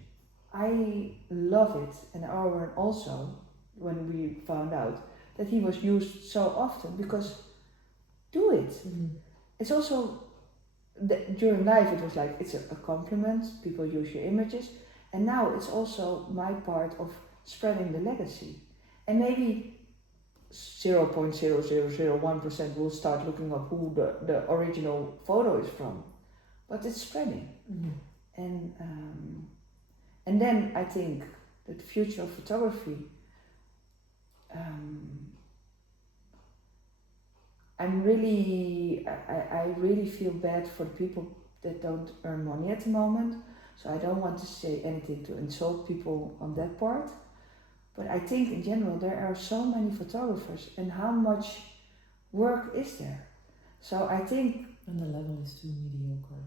I love it, and Erwin also, when we found out that he was used so often, because do it. It's also, during life it was like, it's a compliment, people use your images, and now it's also my part of spreading the legacy. And maybe 0.0001% will start looking up who the original photo is from, but it's spreading. And then I think that the future of photography, I really feel bad for the people that don't earn money at the moment, so I don't want to say anything to insult people on that part. But I think in general there are so many photographers, and how much work is there? So I think... And the level is too mediocre.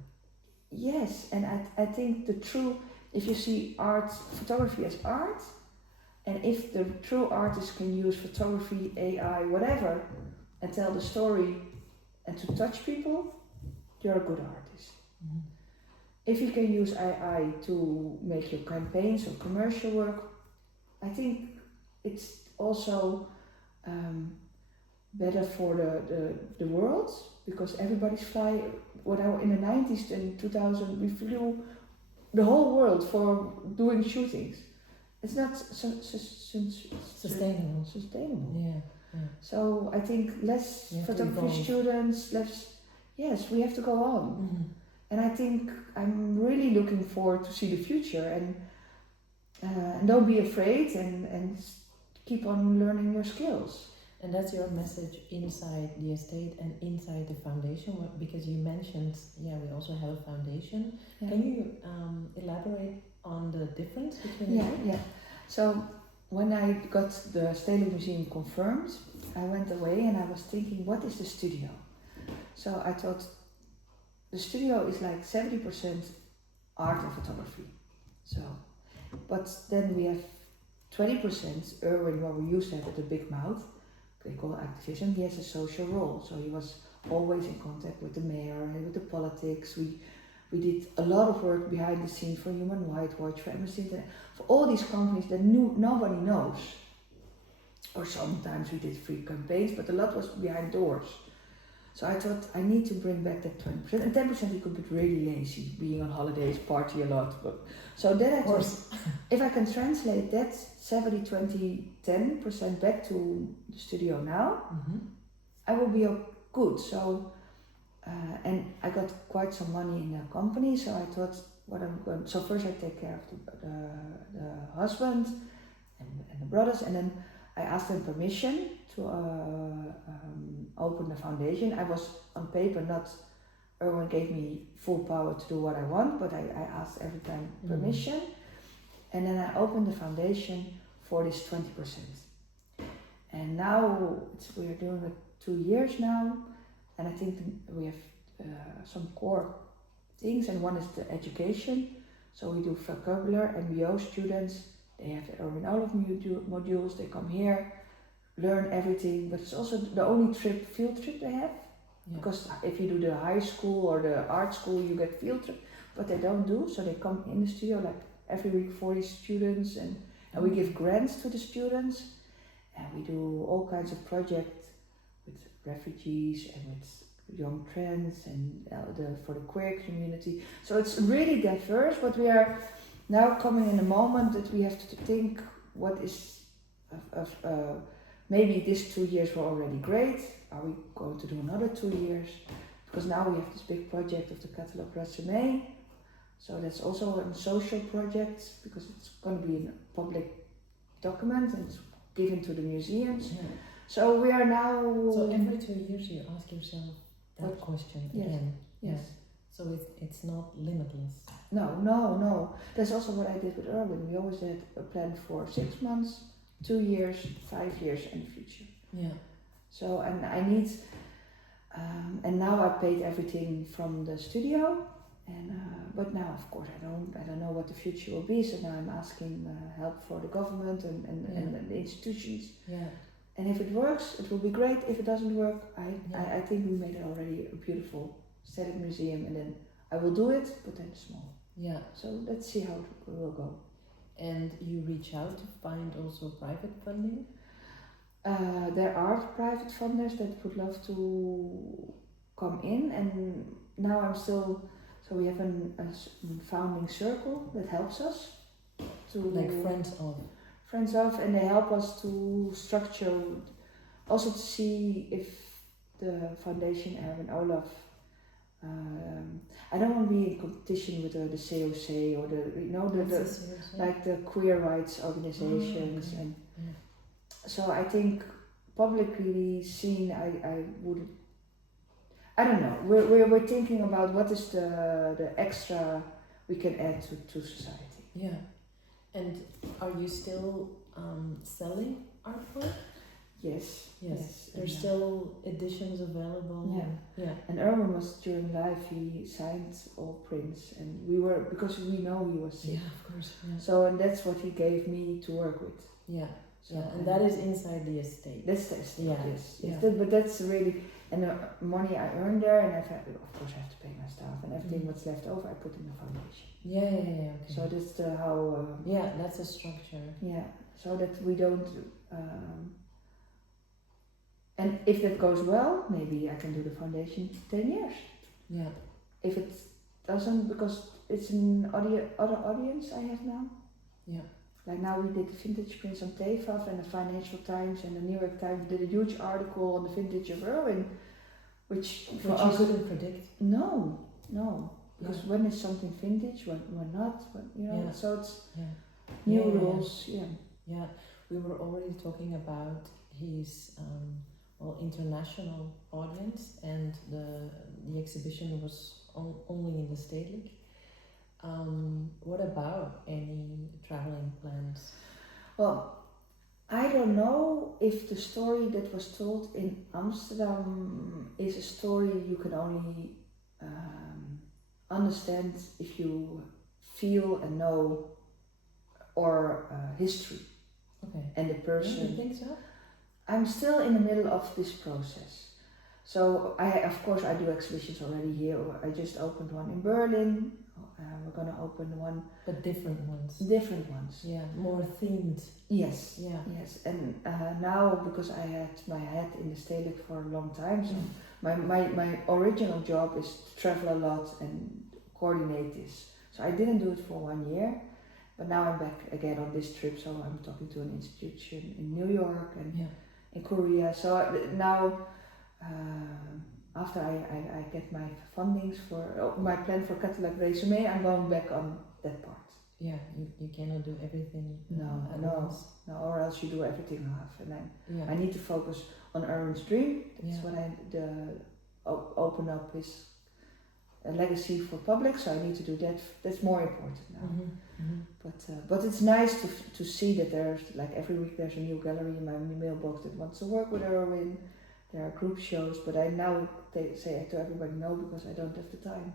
Yes, and I think if you see photography as art, and if the true artist can use photography, AI, whatever, and tell the story and to touch people, you're a good artist. If you can use AI to make your campaigns or commercial work, I think it's also better for the world, because everybody's flying. In the 90s and 2000, we flew the whole world for doing shootings. It's not sustainable. Yeah. So I think less photography students, yes, we have to go on. And I think I'm really looking forward to see the future, and don't be afraid, and keep on learning your skills. And that's your message inside the estate and inside the foundation, because you mentioned, we also have a foundation. Yeah. Can you elaborate on the difference between the two? Yeah. So when I got the Stedelijk Museum confirmed, I went away and I was thinking, what is the studio? So I thought the studio is like 70% art and photography. So, but then we have 20% Erwin, what we used to have at the big mouth. They call it activism. He has a social role, so he was always in contact with the mayor and with the politics. We did a lot of work behind the scenes for Human Rights Watch, for Amnesty International, for all these companies that nobody knows. Or sometimes we did free campaigns, but a lot was behind doors. So I thought I need to bring back that 20%, and 10% you could be really lazy, being on holidays, party a lot. So then I thought, if I can translate that 70-20-10% back to the studio now, I will be good. So and I got quite some money in the company, so I thought, so first I take care of the husband and the brothers, and then I asked them permission to open the foundation. I was on paper, Erwin gave me full power to do what I want, but I asked every time permission. And then I opened the foundation for this 20%. And now we are doing it 2 years now, and I think we have some core things, and one is the education. So we do vocabulary, MBO students, they have the Erwin Olaf modules, they come here, learn everything, but it's also the only field trip they have. Yeah. Because if you do the high school or the art school, you get field trip, but they don't do, so they come in the studio like every week 40 students, and we give grants to the students, and we do all kinds of projects with refugees and with young trends and for the queer community. So it's really diverse, but we are now coming in a moment that we have to think what is maybe these 2 years were already great. Are we going to do another 2 years? Because now we have this big project of the Catalogue Resumé. So that's also a social project, because it's going to be a public document and it's given to the museums. Yeah. So we are now... So every 2 years you ask yourself that question again. Yes. So it's not limitless. No. That's also what I did with Erwin. We always had a plan for 6 months, 2 years, 5 years in the future. Yeah. So, and I need, and now I paid everything from the studio, and but now of course I don't know what the future will be. So now I'm asking help for the government and the institutions. Yeah. And if it works, it will be great. If it doesn't work, I think we made already a beautiful Stedelijk Museum, and then I will do it, but then small. Yeah. So let's see how it will go. And you reach out to find also private funding? There are private funders that would love to come in, and now I'm still, so we have a founding circle that helps us to... Like Friends of, and they help us to structure, also to see if the Foundation Erwin Olaf, I don't want to be in competition with the COC or like the queer rights organizations. And so I think publicly seen, I would, I don't know, we're thinking about what is the extra we can add to society. Yeah. And are you still selling artwork? Yes. There's still editions available. Yeah. And Erwin was during life, he signed all prints, and we were, because we know he was sick. Yeah, of course. Yeah. So, and that's what he gave me to work with. Yeah. So, and that is inside the estate. That's the estate. Yes. But that's really, and the money I earned there, and of course I have to pay my staff, and everything what's left over I put in the foundation. Yeah. Okay. So that's how. That's a structure. Yeah. So that we don't. And if that goes well, maybe I can do the foundation 10 years. Yeah. If it doesn't, because it's an other audience I have now. Yeah. Like now we did the vintage prints on TEFAF, and the Financial Times and the New York Times did a huge article on the vintage of Erwin, which you couldn't predict. No. Because when is something vintage, when not, so it's new rules. Yeah. We were already talking about his international audience, and the exhibition was only in the Stedelijk. What about any traveling plans? Well, I don't know if the story that was told in Amsterdam is a story you can only understand if you feel and know or history. Okay. And the person. You think so? I'm still in the middle of this process. So of course I do exhibitions already here. I just opened one in Berlin. We're gonna open one. But different ones. Different ones. Yeah, more themed. Yes. Yeah. Yes. And now, because I had my head in the Stedelijk for a long time, so my original job is to travel a lot and coordinate this. So I didn't do it for 1 year. But now I'm back again on this trip, so I'm talking to an institution in New York and in Korea. So now, after I get my fundings for my plan for Catalogue Raisonné, I'm going back on that part. Yeah, you cannot do everything. No, or else you do everything half. And then I need to focus on Erwin's dream. That's what I open up his a legacy for public, so I need to do that. That's more important now. Mm-hmm. But it's nice to see that there's like every week there's a new gallery in my mailbox that wants to work with Erwin. There are group shows, but I now say to everybody no because I don't have the time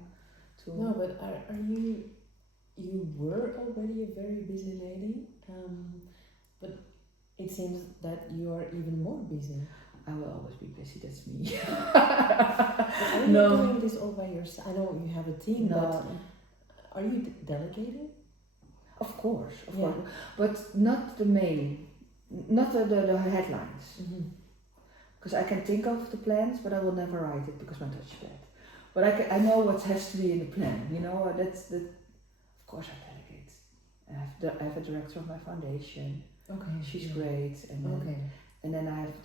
to. No, but are you? You were already a very busy lady, but it seems that you are even more busy. I will always be busy. That's me. But are you No. doing this all by yourself? I know you have a team, No. but are you delegating? Of course, Yeah. but not the main, not the headlines. Mm-hmm. Because I can think of the plans, but I will never write it because I'm touch bad. But I know what has to be in the plan. You know, that's the. Of course, I delegate. I have a director of my foundation. Okay. She's great, and then I have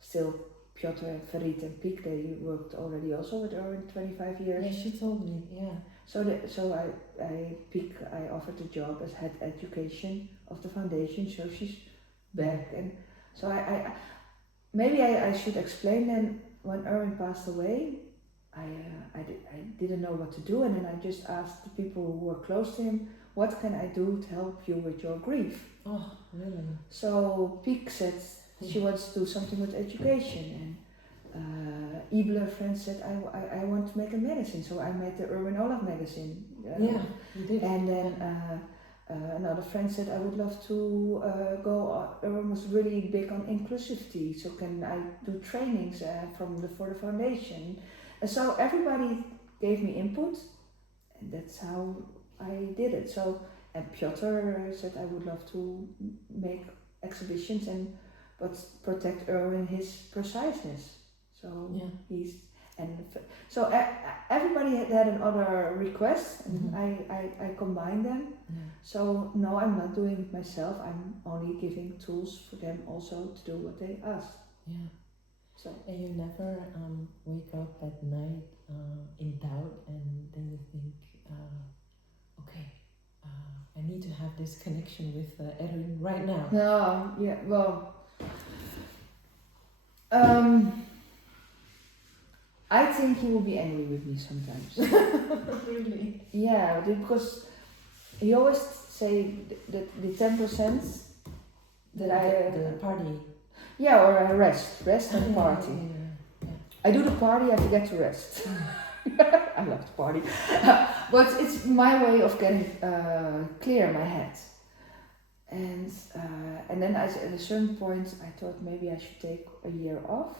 still Piotr and Farid and Piek. They worked already also with Erwin 25 years. Yeah, she told me. Yeah. So I Piek, I offered the job as head education of the foundation. So she's back, and so I maybe I should explain then when Erwin passed away. I didn't know what to do, and then I just asked the people who were close to him, what can I do to help you with your grief? Oh, really? So Piek said she wants to do something with education, and Ibler friend said I want to make a magazine, so I made the Erwin Olaf magazine. Yeah, you did. And then another friend said I would love to go. Erwin was really big on inclusivity, so can I do trainings for the foundation? And so everybody gave me input, and that's how I did it. So and Piotr said I would love to make exhibitions but protect Erwin his preciseness. So Yeah. Everybody had another request, and Mm-hmm. I combined them. Yeah. So no, I'm not doing it myself. I'm only giving tools for them also to do what they asked. Yeah. So And you never wake up at night in doubt, and then you think, okay, I need to have this connection with Erwin right now. no, yeah, well, I think he will be angry with me sometimes. Really? Yeah, because he always say that the 10% that The party. yeah, or I rest and party. Yeah. I do the party, I forget to rest. I love to party. But it's my way of getting clear in my head. And then at a certain point I thought maybe I should take a year off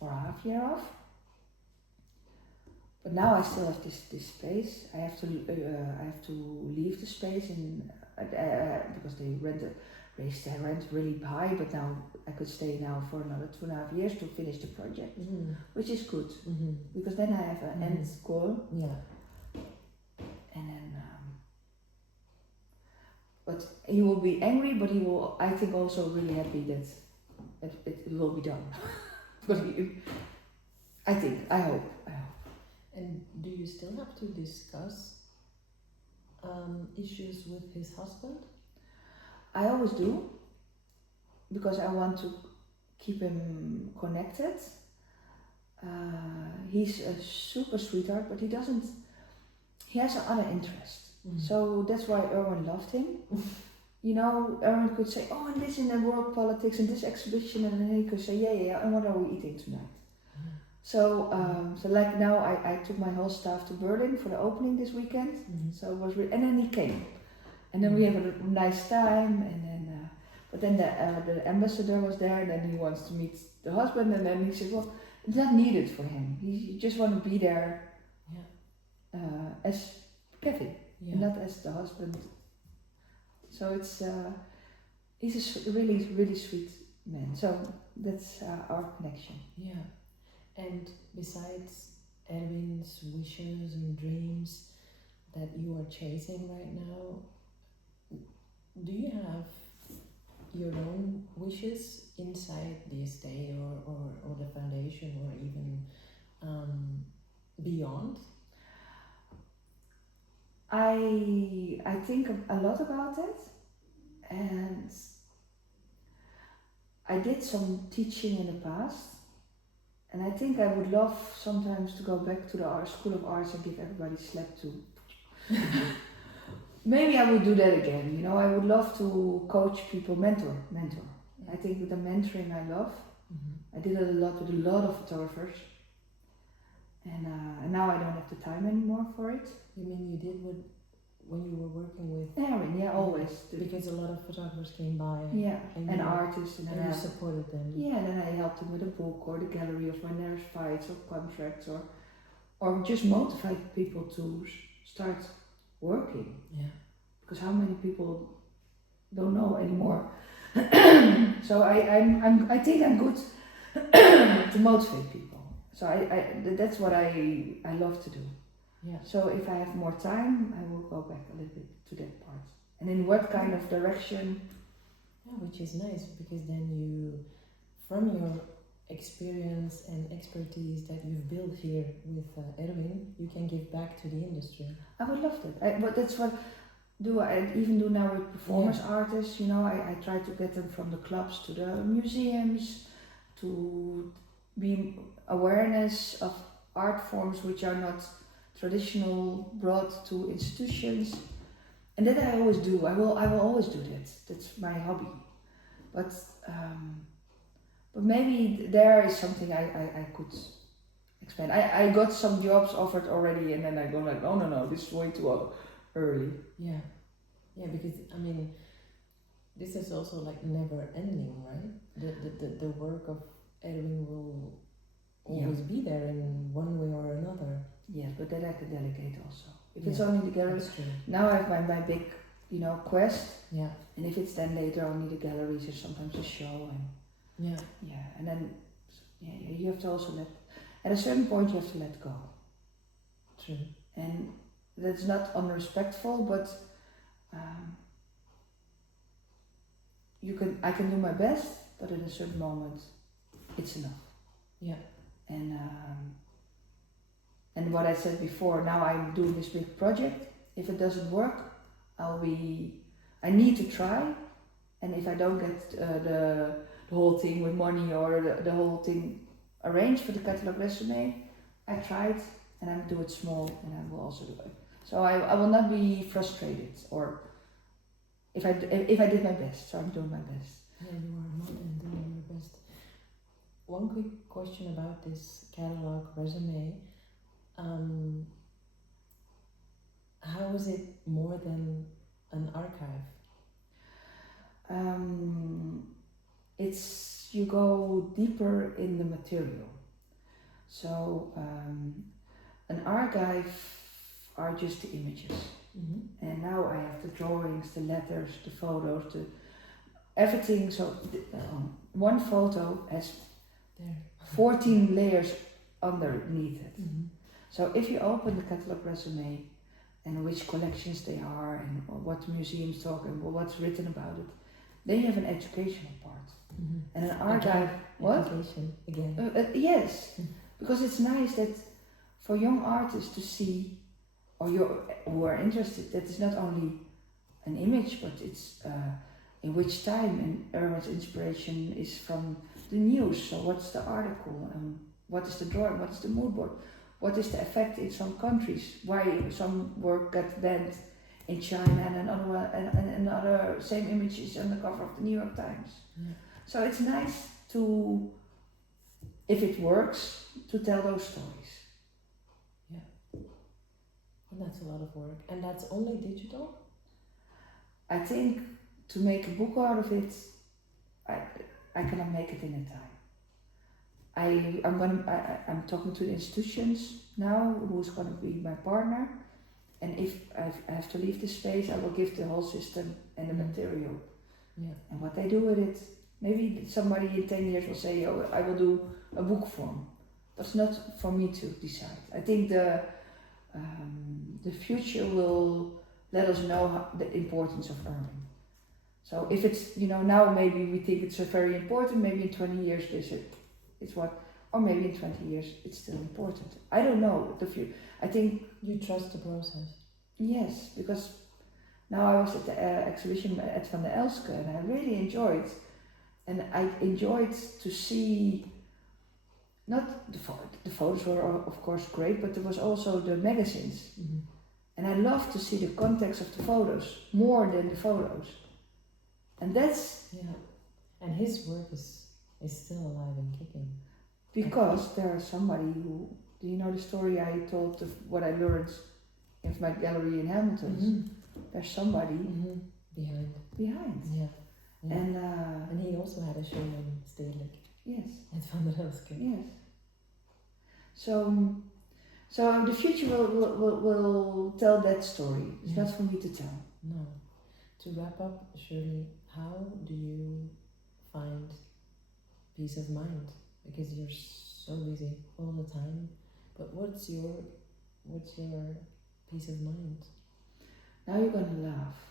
or a half year off. But now I still have this space. I have to leave the space because they raised their rent really high. But now I could stay now for another 2.5 years to finish the project, which is good because then I have an end goal. Yeah. And then, but he will be angry, but he will, I think, also really happy that it will be done. But I hope. And do you still have to discuss issues with his husband? I always do, because I want to keep him connected. He's a super sweetheart, but he has another interest. So that's why Erwin loved him. You know, Erwin could say, oh, and this in the world politics and this exhibition, and then he could say, yeah, and what are we eating tonight? So like now I took my whole staff to Berlin for the opening this weekend. So it was and then he came, and then we have a nice time, and then but then the ambassador was there, and then he wants to meet the husband, and then he said, well, it's not needed for him. He just want to be there as Kevin, not as the husband. So it's he's a really, really sweet man. So that's our connection. Yeah. And besides Erwin's wishes and dreams that you are chasing right now, do you have your own wishes inside the estate or the foundation or even beyond? I think a lot about it, and I did some teaching in the past, And I think I would love sometimes to go back to the art, School of Arts and give everybody slap to. Maybe I would do that again. You know, I would love to coach people, mentor. I think with the mentoring I love. I did it a lot with a lot of photographers. And now I don't have the time anymore for it. You mean you did when you were working with Erwin, yeah, always. Because a lot of photographers came by. Yeah, and you, artists. And you supported them. Yeah, and then I helped them with a book or the gallery of when there's fights or contracts or just motivate people to start working. Yeah. Because how many people don't know anymore? So I think I'm good to motivate people. So that's what I love to do. Yeah. So if I have more time, I will go back a little bit to that part. And in what kind of direction? Yeah, which is nice because then you, from your experience and expertise that you've built here with Erwin, you can give back to the industry. I would love that. But that's what I even do now with performance artists. You know, I try to get them from the clubs to the museums to be awareness of art forms which are not traditional, brought to institutions. And that I always do. I will always do that. That's my hobby. But maybe there is something I could expand. I got some jobs offered already, and then I go like, oh no, this is way too early. Yeah, because I mean, this is also like never ending, right? The work of Erwin will always be there in one way or another. Yes, but that I can delegate also. If it's only the gallery, now I have my big, quest. Yeah. And if it's then later only the galleries or sometimes a show and. And then you have to also at a certain point you have to let go. True. And that's not unrespectful, but I can do my best, but at a certain moment it's enough. Yeah. And what I said before, now I'm doing this big project. If it doesn't work, I need to try, and if I don't get the whole thing with money or the whole thing arranged for the Catalogue Resumé, I tried and I do it small and I will also do it. So I will not be frustrated or if I did my best, so I'm doing my best. Yeah, you are more than doing your best. One quick question about this Catalogue Resumé. How is it more than an archive? You go deeper in the material. So an archive are just the images. And now I have the drawings, the letters, the photos, everything. So one photo has 14 layers underneath it. So if you open the Catalogue Resumé and which collections they are and what museums talk and what's written about it, then you have an educational part. And an archive, Education again. Yes, because it's nice that for young artists to see, or who are interested, that it's not only an image, but it's in which time, and Erwin's inspiration is from the news. So what's the article, and what is the drawing, what is the mood board, what is the effect in some countries, why some work got banned in China and another same image is on the cover of the New York Times. So it's nice to, if it works, to tell those stories. And that's a lot of work. And that's only digital? I think to make a book out of it, I cannot make it in a time. I'm talking to the institutions now, who's going to be my partner. And if I have to leave the space, I will give the whole system and the material. And what they do with it, maybe somebody in 10 years will say, oh, I will do a book form. But it's not for me to decide. I think the future will let us know the importance of Erwin. So if it's, now maybe we think it's very important, maybe in 20 years it's what, or maybe in 20 years it's still important. I don't know the future. I think you trust the process. Yes, because now I was at the exhibition at Van der Elske and I really enjoyed. And I enjoyed to see not the photos were of course great, but there was also the magazines. Mm-hmm. And I love to see the context of the photos more than the photos. And that's and his work is still alive and kicking. because there's somebody who, do you know the story I told of what I learned in my gallery in Hamilton? Mm-hmm. There's somebody behind. behind. Yeah. And he also had a show in Stedelijk. yes. At Van der Elske. Yes. So the future will tell that story. It's not for me to tell. No. To wrap up, Shirley, how do you find peace of mind? Because you're so busy all the time. But what's your peace of mind? Now you're gonna laugh.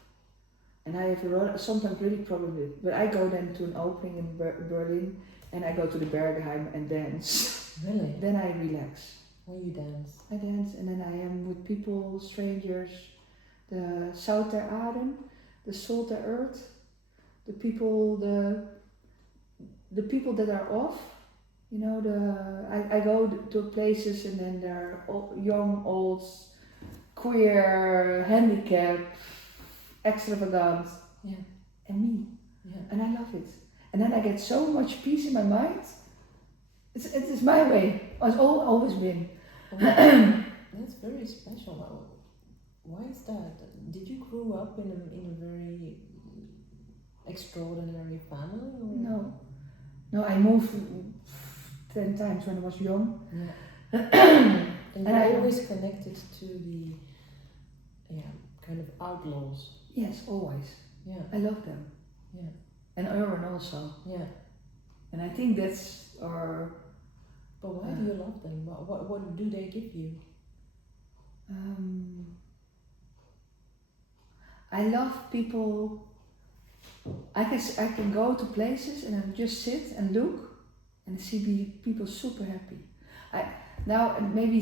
And I have sometimes really problem with it. But I go then to an opening in Berlin and I go to the Bergheim and dance. Really? Then I relax. When you dance? I dance and then I am with people, strangers, the Zout der Adem, the salt der earth, the people that are off. You know, I go to places and then there are young, old, queer, handicapped, extravagant, and me. Yeah. And I love it. And then I get so much peace in my mind. It's my way. It's always been. That's very special. Why is that? Did you grow up in a very extraordinary family? Or? No, I moved 10 times when I was young. Yeah. and I always connected to the kind of outlaws. Yes, always. Yeah. I love them. Yeah. And Erwin also. Yeah. And I think that's our... But why do you love them? What do they give you? I love people. I can go to places and I just sit and look and see people super happy. Now maybe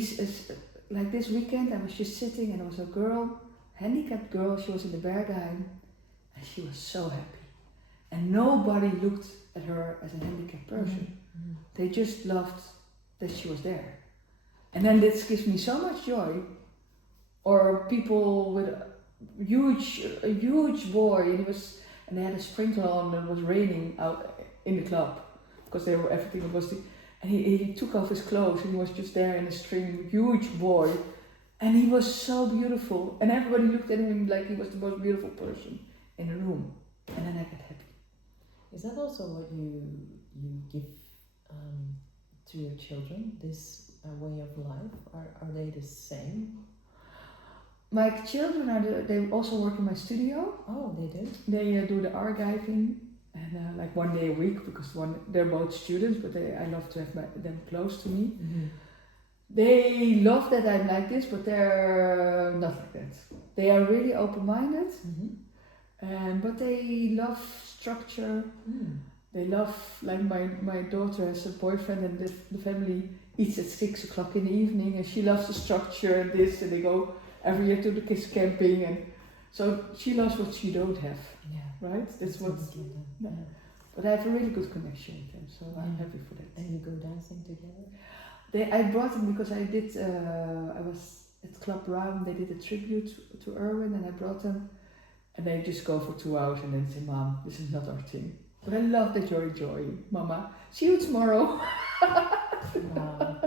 like this weekend I was just sitting and there was a girl, handicapped girl, she was in the Bergheim and she was so happy. And nobody looked at her as a handicapped person. Mm-hmm. They just loved that she was there. And then this gives me so much joy. Or people with a huge boy and they had a sprinkler on and it was raining out in the club because everything was and he took off his clothes and he was just there in a string, huge boy, and he was so beautiful and everybody looked at him like he was the most beautiful person in the room, and then I got happy. Is that also what you give to your children, this way of life? Are they the same? My children they also work in my studio. Oh, they do? They do the archiving and like 1 day a week because they're both students, but I love to have them close to me. Mm-hmm. They love that I'm like this, but they're not like that. They are really open-minded, but they love structure. Mm. They love, like my daughter has a boyfriend and the family eats at 6 o'clock in the evening and she loves the structure and this, and they go every year to the kids camping, and so she loves what she don't have. Yeah. Right? That's what. Yeah. But I have a really good connection with them, so I'm happy for that. And you go dancing together? I brought them because I did. I was at Club Brown. They did a tribute to Erwin, and I brought them, and they just go for 2 hours and then say, "Mom, this is not our thing." But I love that you're enjoying, Mama. See you tomorrow. Wow.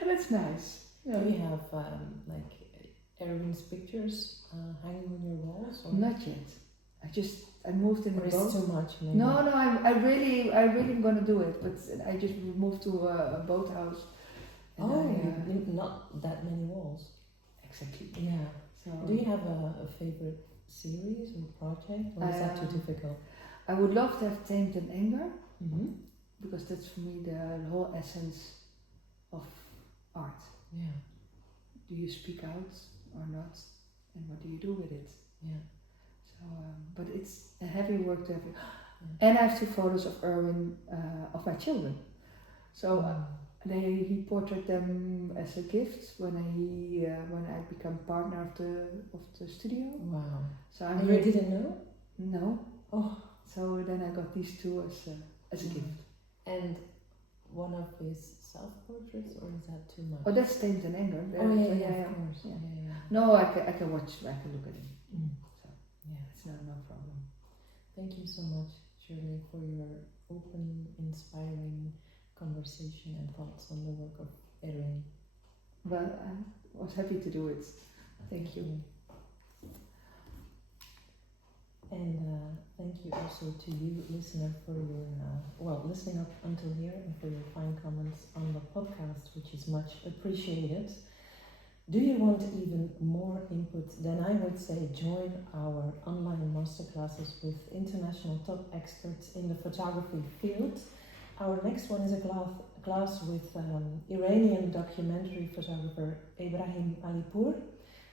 And that's nice. Yeah. Do you have like Erwin's pictures hanging on your walls? Or? Not yet. I moved in the boat. Or is too much? Maybe? No. I really am gonna do it, but I just moved to a boathouse. Not that many walls. Exactly. Yeah. So do you have a favorite series or project, or is that too difficult? I would love to have Tamed and Anger, because that's for me the whole essence of art. Yeah. Do you speak out or not, and what do you do with it? Yeah. So, but it's a heavy work to have it. And I have 2 photos of Erwin, of my children. So he portrayed them as a gift when I become partner of the studio. Wow. So you didn't know? No. Oh. So then I got these 2 as a gift. And one of his self-portraits, or is that too much? Oh, that's Stained in Anger. Oh yeah, of course. Yeah. Yeah. No, I can watch. I can look at it. So Yeah. it's no problem. Thank you so much, Shirley, for your open, inspiring conversation and thoughts on the work of Erwin. Well, I was happy to do it. Thank you. And thank you also to you, listener, for your, listening up until here and for your fine comments on the podcast, which is much appreciated. Do you want even more input? Then I would say join our online masterclasses with international top experts in the photography field. Our next one is a class with Iranian documentary photographer Ebrahim Alipour.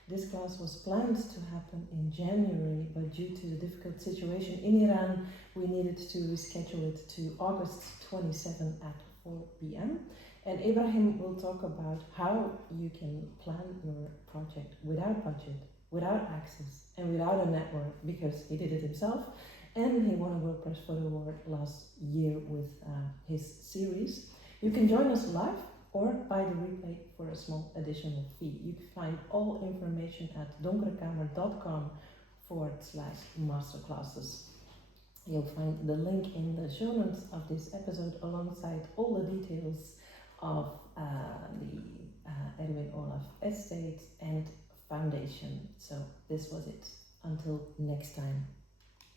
This class was planned to happen in January, but due to the difficult situation in Iran, we needed to reschedule it to August 27 at 4 p.m. And Ibrahim will talk about how you can plan your project without budget, without access, and without a network, because he did it himself, and he won a WordPress Photo Award last year with his series. You can join us live or buy the replay for a small additional fee. You can find all information at donkerekamer.com/masterclasses. You'll find the link in the show notes of this episode alongside all the details of the Erwin Olaf Estate and Foundation. So this was it. Until next time.